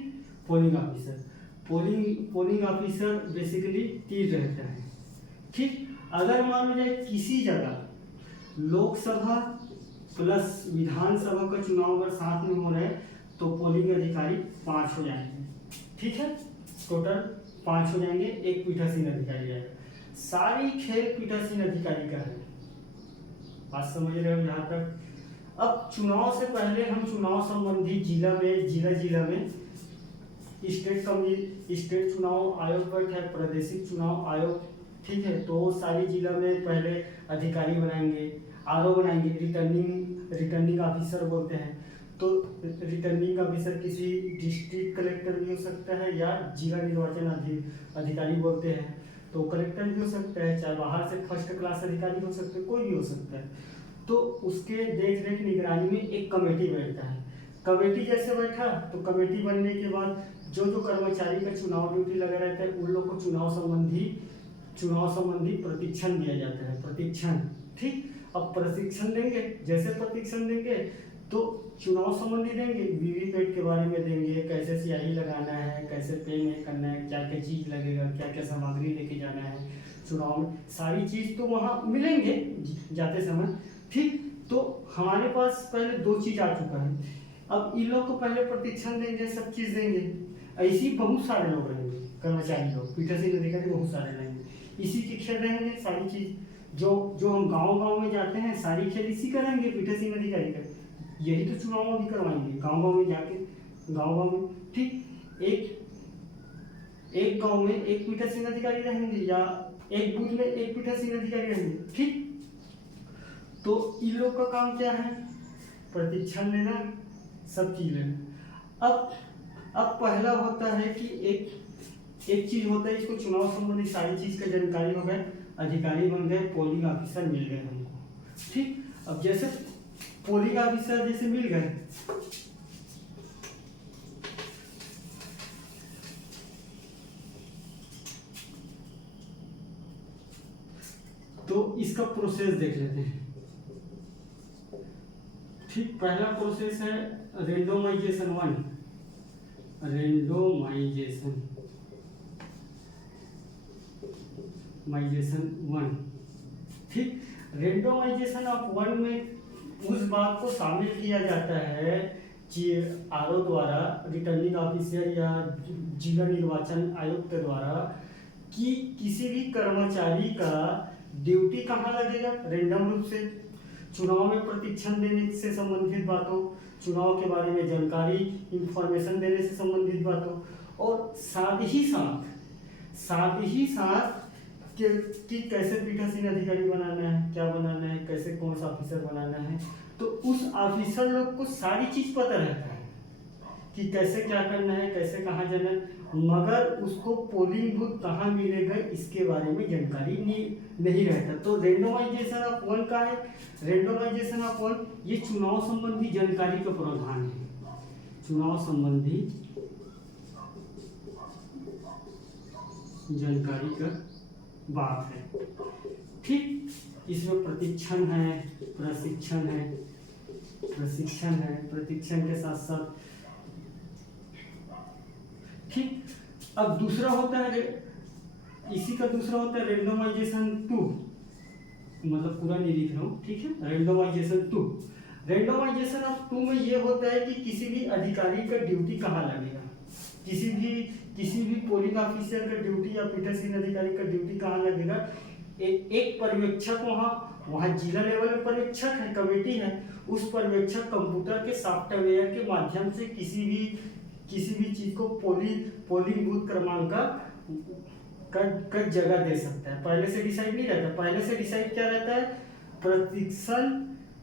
polling officer, polling officer basically 3 रहता है। ठीक, अगर मान लो जाए किसी जगह लोकसभा प्लस विधानसभा का चुनाव अगर साथ में हो रहा है तो पोलिंग अधिकारी 5 हो जाएंगे। ठीक है, टोटल 5 हो जाएंगे, एक पीठासीन अधिकारी आएगा। सारी खेल पीठासीन अधिकारी का है। बात समझ रहे हो यहाँ तक। अब चुनाव से पहले हम चुनाव संबंधी जिला में स्टेट चुनाव आयोग बैठा है, प्रादेशिक चुनाव आयोग। ठीक है, तो सारी जिला में पहले अधिकारी बनाएंगे, आरओ बनाएंगे, रिटर्निंग ऑफिसर बोलते हैं। तो रिटर्निंग ऑफिसर किसी डिस्ट्रिक्ट कलेक्टर भी हो सकता है या जिला निर्वाचन अधिकारी बोलते हैं तो कलेक्टर भी हो सकता है, चाहे बाहर से फर्स्ट क्लास अधिकारी हो सकते हैं, कोई भी हो सकता है। तो उसके देख रेख निगरानी में एक कमेटी बैठता है। कमेटी जैसे बैठा तो कमेटी बनने के बाद जो कर्मचारी का चुनाव ड्यूटी लगा रहता है उन लोग को चुनाव संबंधी प्रशिक्षण दिया जाता है, प्रशिक्षण। ठीक, अब प्रशिक्षण देंगे, जैसे प्रशिक्षण देंगे तो चुनाव संबंधी देंगे, वीवीपैट के बारे में देंगे, कैसे स्याही लगाना है, कैसे पेन करना है, क्या क्या चीज लगेगा, क्या क्या सामग्री लेके जाना है चुनाव में, सारी चीज तो वहाँ मिलेंगे जाते समय। ठीक, तो हमारे पास पहले 2 चीज आ चुका है। अब इन लोग को पहले प्रशिक्षण देंगे, सब चीज देंगे। ऐसी बहुत सारे लोग रहेंगे, कर्मचारी लोग, पीठासीन अधिकारी बहुत सारे रहेंगे, इसी के खेल रहेंगे। सारी चीज जो हम गांव में जाते हैं सारी खेल इसी करेंगे, पीठासीन अधिकारी का। यही तो चुनाव भी करवाएंगे गांव में जाके, गांव में। ठीक, एक गांव में एक पीठासीन अधिकारी रहेंगे या एक बूथ में एक पीठासीन अधिकारी रहेंगे। ठीक, तो इन लोग का काम क्या है, प्रशिक्षण लेना, सब चीज लेना। अब पहला होता है कि एक चीज होता है, इसको चुनाव संबंधी सारी चीज का जानकारी हो गए, अधिकारी बन गए, पोलिंग ऑफिसर मिल गए हमको। ठीक, अब जैसे पोलिंग ऑफिसर जैसे मिल गए, तो इसका प्रोसेस देख लेते हैं। ठीक, पहला प्रोसेस है रेंडोमाइजेशन 1, रेंडोमाइजेशन 1। ठीक, रेंडोमाइजेशन ऑफ 1 में उस बात को शामिल किया जाता है कि आरओ द्वारा, रिटर्निंग ऑफिसर या जिला निर्वाचन आयुक्त द्वारा, कि किसी भी कर्मचारी का ड्यूटी कहाँ लगेगा, रेंडम रूप से, चुनाव में प्रशिक्षण देने से संबंधित बातों, चुनाव के बारे में जानकारी इंफॉर्मेशन देने से संबंधित बातों, और साथ ही साथ कि कैसे पीठासीन अधिकारी बनाना है, क्या बनाना है, कैसे कौन सा ऑफिसर बनाना है, तो उस ऑफिसर लोग को सारी चीज पता रहता है कि कैसे क्या करना है, कैसे कहाँ जाना है, मगर उसको पोलिंग बूथ कहाँ मिलेगा इसके बारे में जानकारी नहीं रहता। तो रेंडोमाइजेशन ऑफ 1 का है, रेंडोमाइजेशन ऑफ 1 ये चुनाव संबंधी जानकारी का प्रावधान है, चुनाव संबंधी जानकारी का बात है। ठीक, इसमें प्रशिक्षण है, प्रशिक्षण के साथ साथ, ठीक। अब दूसरा होता है, इसी का दूसरा होता है रेंडोमाइजेशन 2, मतलब पूरा नहीं लिख रहा हूँ, ठीक है। रेंडोमाइजेशन 2, रेंडोमाइजेशन ऑफ 2 में ये होता है कि किसी भी अधिकारी का ड्यूटी कहाँ लगेगा, किसी भी पोलिंग ऑफिसर का ड्यूटी या पीठासीन अधिकारी का ड्यूटी कहाँ लगेगा। एक पर्यवेक्षक वहाँ जिला लेवल में पर्यवेक्षक है, कमेटी है, उस पर्यवेक्षक कंप्यूटर के सॉफ्टवेयर के माध्यम से किसी भी चीज को पोलिंग बूथ क्रमांक का जगह दे सकता है। पहले से डिसाइड नहीं रहता, पहले से डिसाइड क्या रहता है, प्रशिक्षण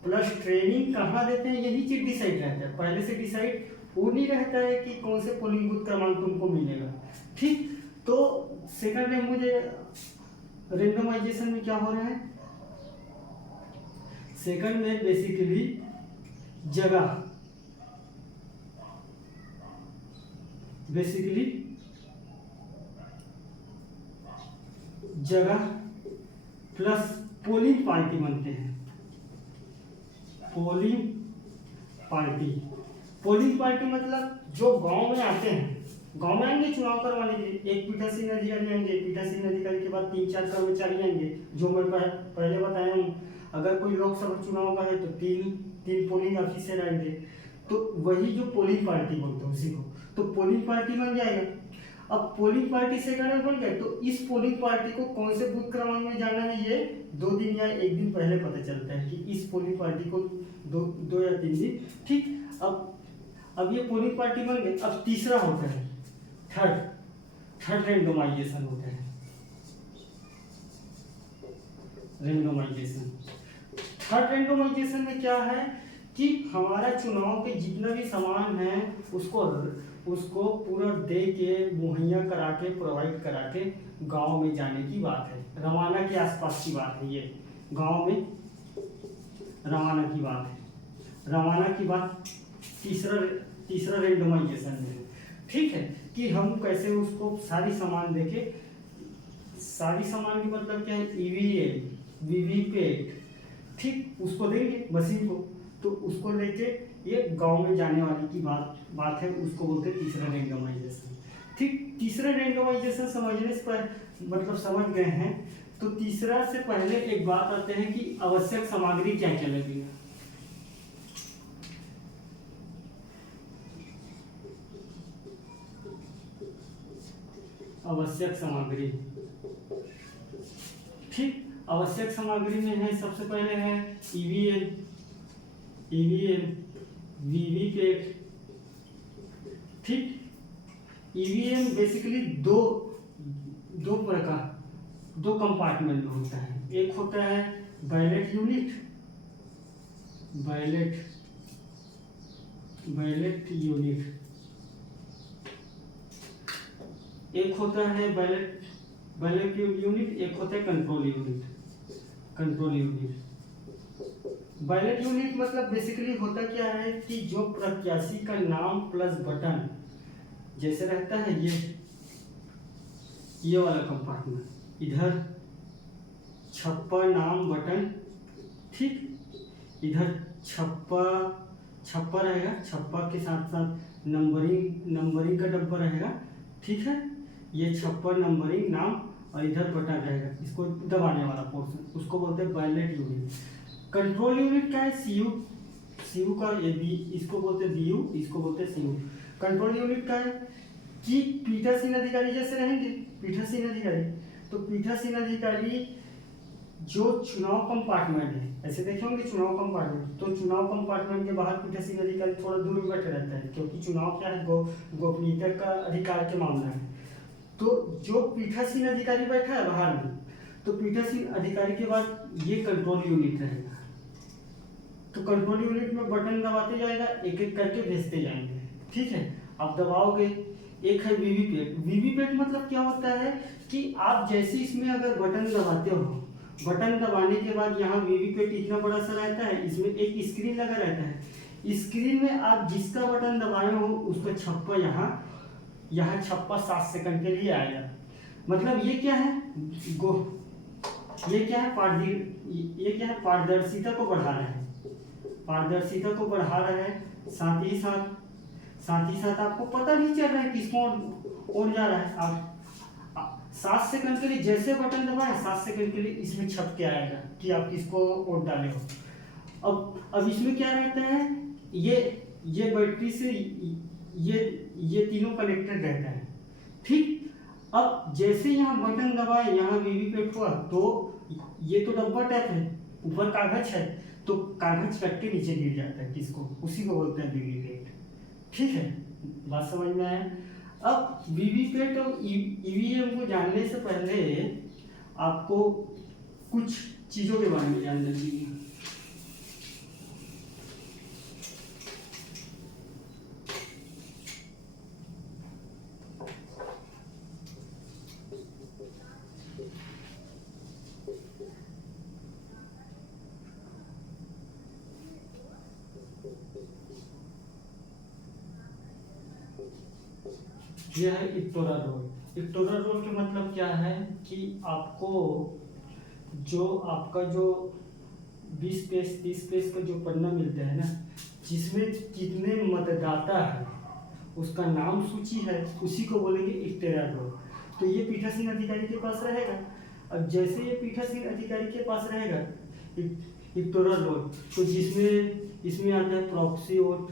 प्लस ट्रेनिंग कहाँ देते हैं, यही चीज डिसाइड रहता है। पहले से डिसाइड वो नहीं रहता है कि कौन से पोलिंग बूथ क्रमांक तुमको मिलेगा। ठीक, तो सेकंड में मुझे रेंडोमाइजेशन में क्या हो रहा है, सेकंड में बेसिकली जगह, प्लस पोलिंग पार्टी बनते हैं, पोलिंग पार्टी मतलब जो गांव में आते हैं, गांव में आएंगे चुनाव करवाने के लिए, एक पीठासीन अधिकारी आएंगे, पीठासीन अधिकारी के बाद 3-4 कर्मचारी आएंगे, जो मैं पहले बताया हूँ। अगर कोई लोकसभा चुनाव का है तो तीन पोलिंग ऑफिसर आएंगे, तो वही जो पोलिंग पार्टी बोलते हैं उसी को, तो पोलिंग पार्टी बन जाएगा। अब पोलिंग पार्टी सेकंड बन गए, तो इस पोलिंग पार्टी को कौन से बूथ क्रमांक में जाना है, ये 2 दिन या 1 दिन पहले पता चलता है कि इस पोलिंग पार्टी को 2 या 3 दिन। ठीक, अब ये पोलिंग पार्टी बन गई। अब तीसरा होता है थर्ड रेंडोमाइजेशन होता है, थर्ड रेंडोमाइजेशन में क्या है कि हमारा चुनाव के जितना भी सामान है उसको पूरा दे के, मुहैया करा के, प्रोवाइड करा के गांव में जाने की बात है, रवाना के आसपास की बात है, ये गांव में रवाना की बात तीसरा रेंडोमाइजेशन में। ठीक है, कि हम कैसे उसको सारी सामान देके, सारी सामान की मतलब क्या है, ईवीएम, वीवीपैट, ठीक, उसको देंगे मशीन को, तो उसको लेके ये गांव में जाने वाली की बात है, उसको बोलते हैं तीसरा रेंडोमाइजेशन। ठीक, तीसरा रेंडोमाइजेशन समझने से मतलब समझ गए हैं, तो तीसरा से पहले एक बात आते हैं कि आवश्यक सामग्री क्या क्या लगेगा। आवश्यक सामग्री, ठीक, आवश्यक सामग्री में है, सबसे पहले है ईवीएम, वीवीपैट। ठीक, ईवीएम बेसिकली दो कंपार्टमेंट में होता है। एक होता है बैलेट यूनिट, एक होता है बैलेट यूनिट, एक होता है control unit. Control unit, ballot unit मतलब बेसिकली होता क्या है कि जो प्रत्याशी का नाम प्लस बटन जैसे रहता है, ये वाला कंपार्टमेंट, इधर छप्पा नाम बटन, ठीक, इधर छप्पा रहेगा, छप्पा के साथ साथ नंबरिंग का डब्बा रहेगा, ठीक है, ये छप्पा नंबरिंग नाम और इधर बटन रहेगा, इसको दबाने वाला पोर्शन, उसको बोलते हैं बैलेट यूनिट। कंट्रोल यूनिट क्या है? सीयू का ये बी, इसको बोलते हैं बीयू, इसको बोलते हैं सीयू। कंट्रोल यूनिट क्या है कि पीठासीन अधिकारी जैसे रहेंगे, पीठासीन अधिकारी, तो पीठासीन अधिकारी जो चुनाव कंपार्टमेंट है, ऐसे देखे होंगे चुनाव कंपार्टमेंट, तो चुनाव कंपार्टमेंट के बाहर पीठासीन अधिकारी थोड़ा दूर में बैठे रहता है, क्योंकि चुनाव क्या है, गोपनीयता का अधिकार के मामला है। तो जो पीठासीन अधिकारी बैठा है बाहर में, तो पीठासीन अधिकारी के बाद ये कंट्रोल यूनिट रहेगा। तो कंट्रोल यूनिट में बटन दबाते जाएगा, एक एक करके भेजते जाएंगे, ठीक है। आप दबाओगे, एक है वीवीपैट। वीवीपैट मतलब क्या होता है कि आप जैसे इसमें अगर बटन दबाते हो, बटन दबाने के बाद यहाँ वीवीपैट इतना बड़ा सा रहता है, इसमें एक स्क्रीन लगा रहता है, स्क्रीन में आप जिसका बटन दबाए हो उसका छप्पा यहाँ छप्पा 7 सेकंड के लिए आएगा। मतलब ये क्या है, ये क्या है, पारदर्शिता को बढ़ा रहा है, पारदर्शिता को बढ़ा रहा है, साथ ही साथ आपको पता नहीं चल रहा है किसको ओर जा रहा है। आप 7 सेकंड के लिए जैसे बटन दबाए, 7 सेकंड के लिए इसमें छप के आएगा कि आप किसको वोट डाले हो। अब इसमें क्या रहता है, ये बैटरी से ये तीनों कनेक्टेड रहता है, ठीक। अब जैसे यहाँ बटन दबाए, यहाँ वीवीपैट हुआ, तो ये तो डब्बा टाइप है, ऊपर कागज है, तो कागज कट के नीचे गिर जाता है, किसको, उसी को बोलते हैं वीवीपैट, ठीक है। बात समझ में आया? अब वीवीपैट और ईवीएम को जानने से पहले आपको कुछ चीजों के बारे में जानना चाहिए। यह है इक्टोरल रोल। इक्टोरल रोल का मतलब क्या है कि आपको आपका जो 20 पेज 30 पेज का जो पन्ना मिलता है ना, जिसमें कितने मतदाता है उसका नाम सूची है, उसी को बोलेंगे इक्टोरल रोल। तो ये पीठासीन अधिकारी के पास रहेगा। अब जैसे ये पीठासीन अधिकारी के पास रहेगा इक्टोरल रोल, तो इसमें आता है proxy vote,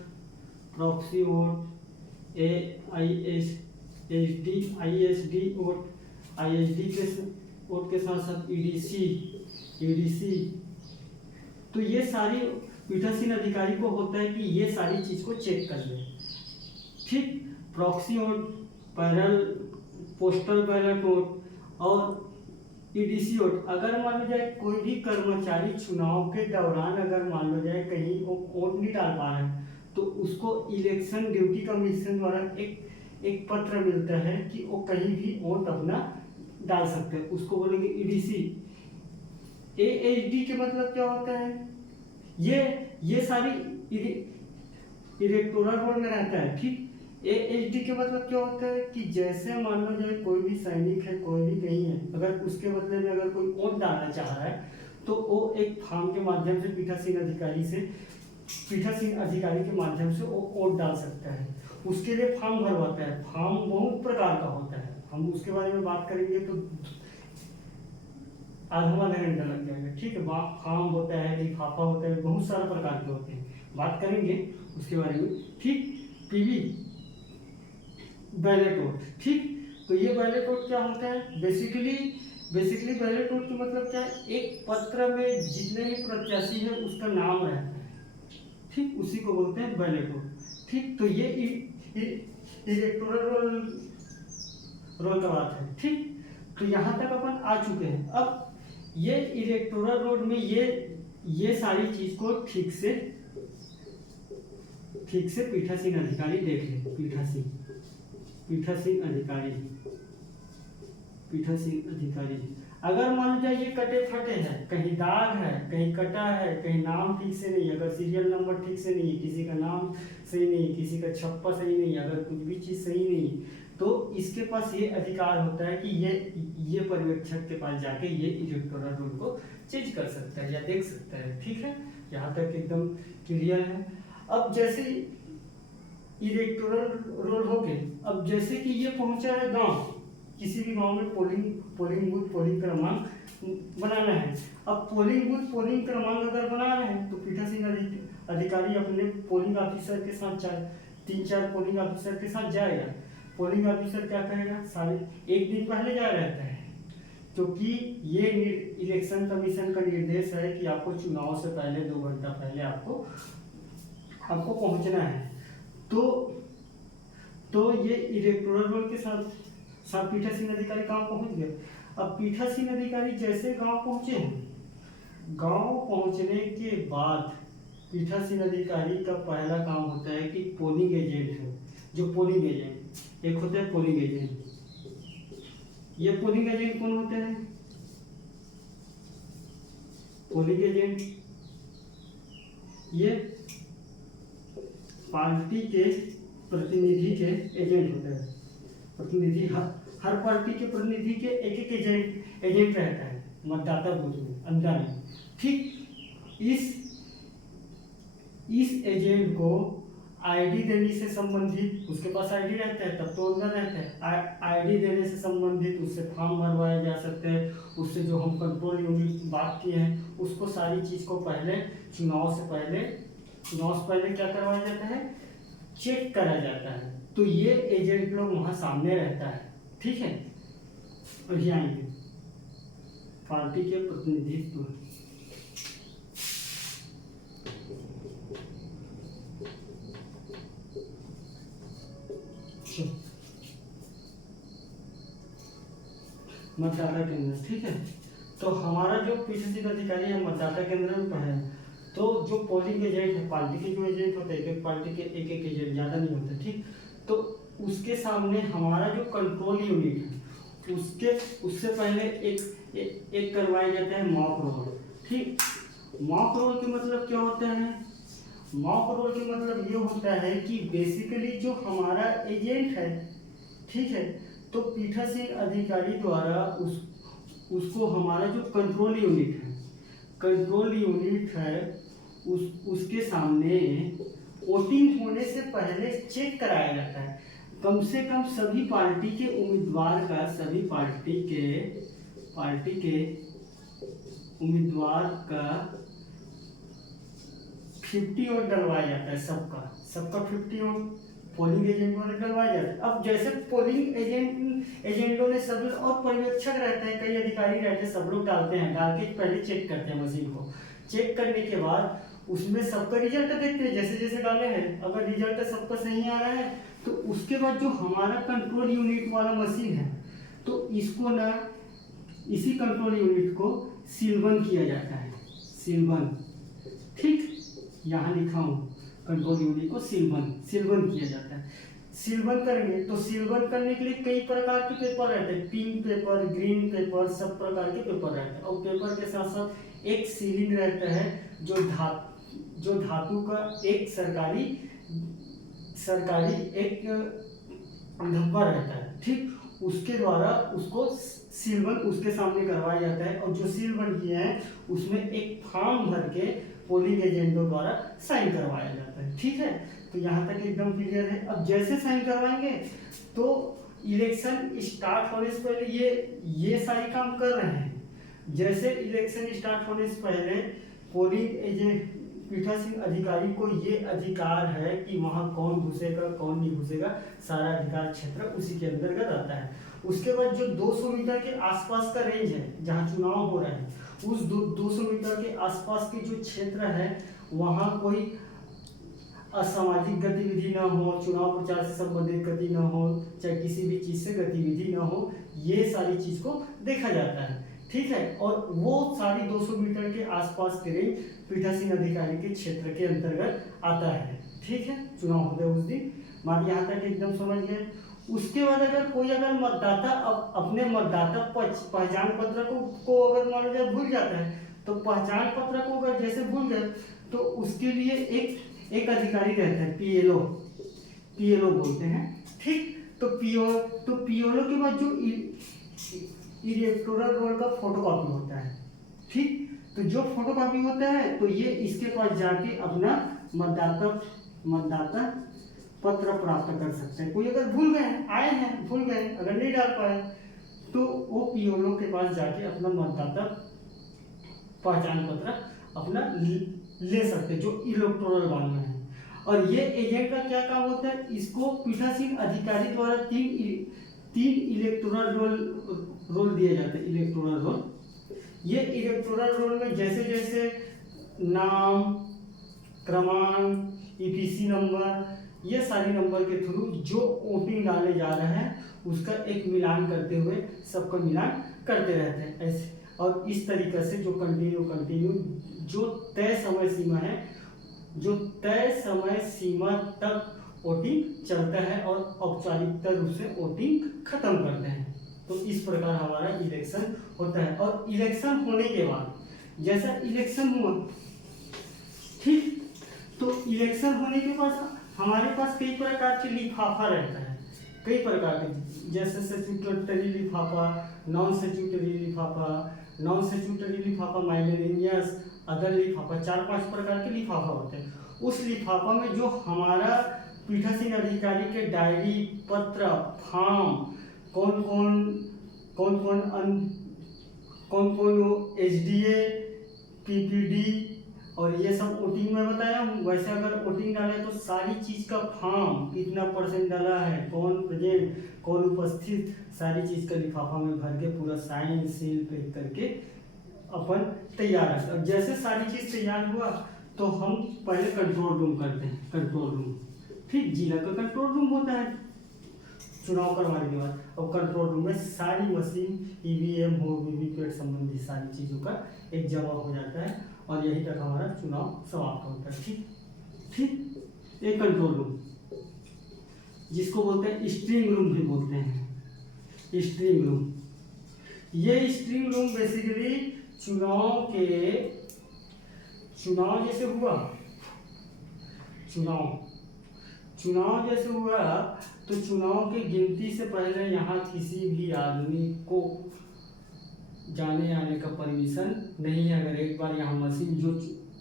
ISD vote, ISD के वोट के साथ साथ ईडीसी। तो ये सारी पीठासीन अधिकारी को होता है कि ये सारी चीज को चेक कर ले, ठीक। Proxy vote, postal ballot vote और ईडीसी वोट। अगर मान लो जाए कोई भी कर्मचारी चुनाव के दौरान अगर मान लो जाए कहीं वोट नहीं डाल पा रहा है, तो उसको इलेक्शन ड्यूटी कमीशन द्वारा एक पत्र मिलता है कि वो कहीं भी वोट अपना डाल सकते हैं, उसको बोलेंगे ईडीसी। एएचडी के मतलब क्या होता है, ये सारी इलेक्टोरल रोल में रहता है, ठीक। एएचडी के मतलब क्या होता है कि जैसे मान लो जाए कोई भी सैनिक है, कोई भी कहीं है, अगर उसके बदले में अगर कोई वोट डालना चाह रहा है, तो वो एक फॉर्म के माध्यम से पीठासीन अधिकारी के माध्यम से वो वोट डाल सकता है। उसके लिए फॉर्म भरवाता है। फॉर्म बहुत प्रकार का होता है, हम उसके बारे में बात करेंगे तो आधा घंटा लग जाएगा, ठीक है। फॉर्म होता है, लिफाफा होता है, बहुत सारे प्रकार के होते हैं, बात करेंगे उसके बारे में, ठीक। पीवी बैलेट वोट, ठीक। तो ये बैलेट वोट क्या होता है, बेसिकली बैलेट वोट का मतलब क्या है, एक पत्र में जितने भी प्रत्याशी है उसका नाम रहता है, ठीक, उसी को बोलते हैं बैलेट वोट, ठीक। तो ये इलेक्टोरल रोल का बात है, ठीक। तो यहाँ तक अपन आ चुके हैं। अब ये इलेक्टोरल रोल में ये सारी चीज को ठीक से पीठासीन अधिकारी देख ले, पीठासीन अधिकारी पीठासीन अधिकारी। अगर मान लीजिए ये कटे फटे हैं, कहीं दाग है, कहीं कटा है, कहीं नाम ठीक से नहीं, अगर सीरियल नंबर ठीक से नहीं, किसी का नाम सही नहीं, किसी का छप्पा सही नहीं, अगर कुछ भी चीज़ सही नहीं, तो इसके पास ये अधिकार होता है कि ये पर्यवेक्षक के पास जाके ये इलेक्टोरल रोल को चेंज कर सकता है या देख सकता है। ठीक है, यहाँ तक एकदम क्लियर है। अब जैसे इलेक्टोरल रोल हो गए, अब जैसे कि ये पहुंचा है गांव, किसी भी गांव में पोलिंग बूथ पोलिंग क्रमांक बनाना है। अब पोलिंग बूथ पोलिंग क्रमांक अगर बना रहे हैं तो पीठासीन अधिकारी अपने पोलिंग ऑफिसर के साथ 3-4 पोलिंग ऑफिसर के साथ जाएगा। पोलिंग ऑफिसर क्या करेगा, सारे एक दिन पहले जा रहता है, क्योंकि ये इलेक्शन कमीशन का निर्देश है कि आपको चुनाव से पहले 2 घंटा पहले आपको पहुंचना है। तो ये इलेक्टोरल रोल के साथ पीठासीन अधिकारी गांव पहुंच गए। अब पीठासीन अधिकारी जैसे गांव पहुंचे हैं, गांव पहुंचने के बाद पीठासीन अधिकारी का पहला काम होता है कि पोलिंग एजेंट है, जो पोलिंग एजेंट एक होता है पोलिंग एजेंट। ये पोलिंग एजेंट कौन होते हैं? पोलिंग एजेंट ये पार्टी के प्रतिनिधि के एजेंट होते हैं। प्रतिनिधि हर पार्टी के प्रतिनिधि के एक एजेंट रहता है मतदाता बूथ में अंदर में। ठीक इस एजेंट को आईडी देने से संबंधित, उसके पास आईडी रहता है तब तो अंदर रहता है, आईडी देने से संबंधित उससे फॉर्म भरवाए जा सकते हैं, उससे जो हम कंट्रोल यूनिट बात किए हैं उसको सारी चीज़ को पहले चुनाव से पहले क्या करवाया जाता है, चेक करा जाता है। तो ये एजेंट लोग वहाँ सामने रहता है। ठीक है, और आएंगे पार्टी के प्रतिनिधित्व मतदाता केंद्र। ठीक है, तो हमारा जो पीठासीन अधिकारी है मतदाता केंद्र में है, तो जो पोलिंग एजेंट है, पार्टी के जो एजेंट होते हैं, एक पार्टी के एक एजेंट, ज़्यादा नहीं होते। ठीक, तो उसके सामने हमारा जो कंट्रोल यूनिट है उससे पहले एक करवाया जाता है मॉक रोल। ठीक, मॉक रोल के मतलब क्या होता है? मॉक रोल के मतलब ये होता है कि बेसिकली जो हमारा एजेंट है, ठीक है, तो पीठासीन अधिकारी द्वारा उसको हमारा जो कंट्रोल यूनिट है उसके सामने वोटिंग होने से पहले चेक कराया जाता है। कम से कम सभी पार्टी के उम्मीदवार का, सभी पार्टी के उम्मीदवार का 50 वोट डलवाया जाता है। सबका 50 वोट पोलिंग एजेंट द्वारा डलवाया जाता है। अब जैसे पोलिंग एजेंटों ने सब, और पर्यवेक्षक रहते हैं, कई अधिकारी रहते हैं, सब लोग डालते हैं, डाल के पहले चेक करते हैं मशीन को। चेक करने के बाद उसमें सबका रिजल्ट देखते हैं, जैसे जैसे डाले हैं, अगर रिजल्ट सबका सही आ रहा है तो उसके बाद जो हमारा कंट्रोल यूनिट वाला मशीन है, तो इसको ना, इसी कंट्रोल यूनिट को सीलबंद किया जाता है। सीलबंद, ठीक, यहाँ लिखा हूँ, कंट्रोल यूनिट को सीलबंद किया जाता है। सीलबंद करेंगे तो सीलबंद करने के लिए कई प्रकार के पेपर रहते हैं, पिंक पेपर, ग्रीन पेपर, सब प्रकार के पेपर रहते हैं। और पेपर के साथ साथ एक सीलिंग रहता है जो धातु का एक सरकारी एक धब्बा रहता है। ठीक, उसके द्वारा उसको सीलबंद उसके सामने करवाया जाता है, और जो सीलबंद किए हैं उसमें एक फॉर्म भर के पोलिंग एजेंटों द्वारा साइन करवाया जाता है। ठीक है, तो यहाँ तक एकदम क्लियर है। अब जैसे साइन करवाएंगे तो इलेक्शन स्टार्ट होने से पहले ये सारे काम कर रहे हैं। जैसे इलेक्शन स्टार्ट होने से पहले पोलिंग एजेंट, पीठासीन अधिकारी को ये अधिकार है कि वहाँ कौन घुसेगा कौन नहीं घुसेगा, सारा अधिकार क्षेत्र उसी के अंतर्गत आता है। उसके बाद जो 200 मीटर के आसपास का रेंज है जहाँ चुनाव हो रहा है, उस 200 मीटर के आसपास के जो क्षेत्र है वहाँ कोई असामाजिक गतिविधि ना हो, चुनाव प्रचार से संबंधित गति ना हो, चाहे किसी भी चीज़ से गतिविधि ना हो, ये सारी चीज़ को देखा जाता है। ठीक है, और वो सारी 200 मीटर के आसपास के रेंज पीठासीन अधिकारी के क्षेत्र के अंतर्गत आता है। ठीक है, चुनाव होते उस दिन, बात यहाँ तक एकदम समझ गए। उसके बाद अगर कोई अगर मतदाता अपने मतदाता पहचान पत्र को अगर मान लीजिए भूल जाता है, तो पहचान पत्र को अगर जैसे भूल गए तो उसके लिए एक अधिकारी रहता है, पीएलओ बोलते हैं, ठीक। तो पीएलओ के बाद जो इलेक्टोरल रोल का फोटोकॉपी होता है, ठीक। तो जो फोटोकॉपी होता है तो ये इसके पास जाके अपना मतदाता पत्र प्राप्त कर सकते हैं। कोई अगर भूल गए, आए हैं भूल गए, अगर नहीं डाल पाए तो वो पीएलओ के पास जाके अपना मतदाता पहचान पत्र अपना ले सकते हैं, जो इलेक्टोरल वाले हैं। और ये एजेंट का क्या काम होता है, इसको पीठासीन अधिकारी द्वारा तीन इलेक्टोरल रोल दिए जाते हैं। इलेक्टोरल रोल, ये इलेक्टोरल रोल में जैसे जैसे नाम, क्रमांक, ईपीसी नंबर, ये सारी नंबर के थ्रू जो वोटिंग डाले जा रहे हैं उसका एक मिलान करते हुए सबका मिलान करते रहते हैं ऐसे। और इस तरीके से जो कंटिन्यू जो तय समय सीमा है, जो तय समय सीमा तक वोटिंग चलता है और औपचारिकता रूप से वोटिंग खत्म करते हैं। तो इस प्रकार हमारा इलेक्शन होता है। और इलेक्शन होने के बाद जैसा इलेक्शन हुआ, ठीक, तो इलेक्शन होने के बाद हमारे पास कई प्रकार के लिफाफा रहता है, कई प्रकार के, जैसे स्टैट्यूटरी लिफाफा, नॉन स्टैट्यूटरी लिफाफा, माइलेनियस, अदर लिफाफा, 4-5 प्रकार के लिफाफा होते हैं। उस लिफाफा में जो हमारा पीठासीन अधिकारी के डायरी, पत्र, फॉर्म, कौन कौन एचडीए, पीपीडी और ये सब वोटिंग में बताया हूँ। वैसे अगर वोटिंग डाले तो सारी चीज़ का फॉर्म, कितना % डाला है, कौन प्रेजेंट, कौन उपस्थित, सारी चीज़ का लिफाफा में भर के पूरा साइन सील पैक करके अपन तैयार रखते हैं। और जैसे सारी चीज़ तैयार हुआ तो हम पहले कंट्रोल रूम करते हैं, कंट्रोल रूम, ठीक। जिला का कंट्रोल रूम होता है चुनाव करवाने के बाद, और कंट्रोल रूम में सारी मशीन, ईवीएम हो, वीवीपैट संबंधी सारी चीज़ों का एक जमा हो जाता है और यहीं तक हमारा चुनाव समाप्त होता है, ठीक। एक कंट्रोल रूम जिसको बोलते हैं स्ट्रिंग रूम भी बोलते हैं, स्ट्रिंग रूम। ये स्ट्रिंग रूम बेसिकली चुनाव जैसे हुआ, चुनाव जैसे हुआ तो चुनाव की गिनती से पहले यहाँ किसी भी आदमी को जाने आने का परमिशन नहीं है। अगर एक बार यहाँ मशीन जो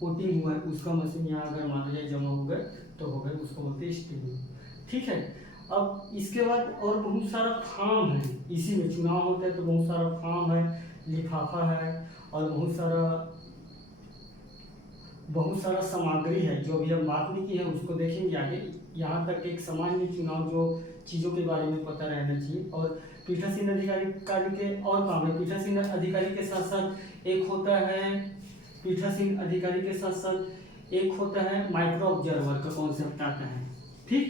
वोटिंग हुआ है उसका मशीन यहाँ अगर मान लीजिए जमा हो गए तो हो गए, उसको बोलते हैं स्ट्रिंग, ठीक है। अब इसके बाद और बहुत सारा फॉर्म है, इसी में चुनाव होता है तो बहुत सारा फॉर्म है, लिफाफा है और बहुत सारा सामग्री है जो भी हम बात नहीं की है उसको देखेंगे आगे। यहाँ तक एक सामान्य चुनाव जो चीज़ों के बारे में पता रहना चाहिए। और पीठासीन अधिकारी के और काम है, पीठासीन अधिकारी के साथ साथ एक होता है, पीठासीन अधिकारी के साथ साथ एक होता है माइक्रो ऑब्जर्वर का कॉन्सेप्ट आता है, ठीक।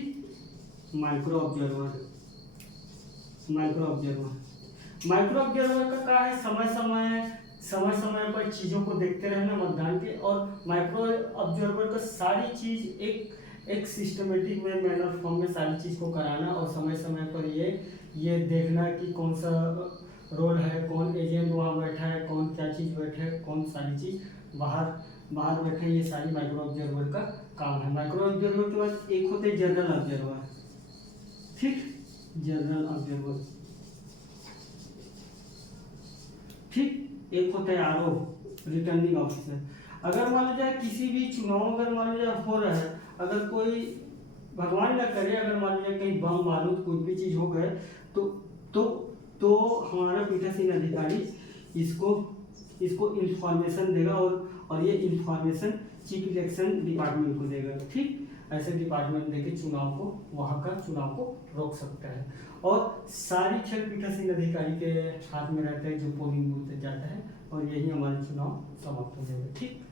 माइक्रो ऑब्जर्वर का क्या है, समय समय पर चीज़ों को देखते रहना मतदान के। और माइक्रो ऑब्जर्वर का सारी चीज़ एक सिस्टमेटिक में, मैनर फॉर्म में सारी चीज़ को कराना और समय समय पर ये देखना कि कौन सा रोल है, कौन एजेंट वहाँ बैठा है, कौन क्या चीज़ बैठा है, कौन सारी चीज़ बाहर बैठे, ये सारी माइक्रो ऑब्जर्वर का काम है। माइक्रो ऑब्जर्वर के बाद एक होते हैं जनरल ऑब्जर्वर, ठीक, जनरल ऑब्जर्वर, ठीक। एक होता है आरओ, रिटर्निंग ऑफिसर। अगर मान लीजिए किसी भी चुनाव अगर मान लीजिए हो रहा है, अगर कोई भगवान न करे अगर मान लीजिए कहीं बम बारूद कोई भी चीज़ हो गए तो हमारा पीठासीन अधिकारी इसको इंफॉर्मेशन देगा और ये इंफॉर्मेशन चीफ इलेक्शन डिपार्टमेंट को देगा, ठीक। ऐसे डिपार्टमेंट देके वहाँ का चुनाव को रोक सकता है। और सारी खेल पीठासीन अधिकारी के हाथ में रहता है जो पोलिंग बूथ तक जाता है और यही हमारे चुनाव समाप्त हो जाएगा, ठीक।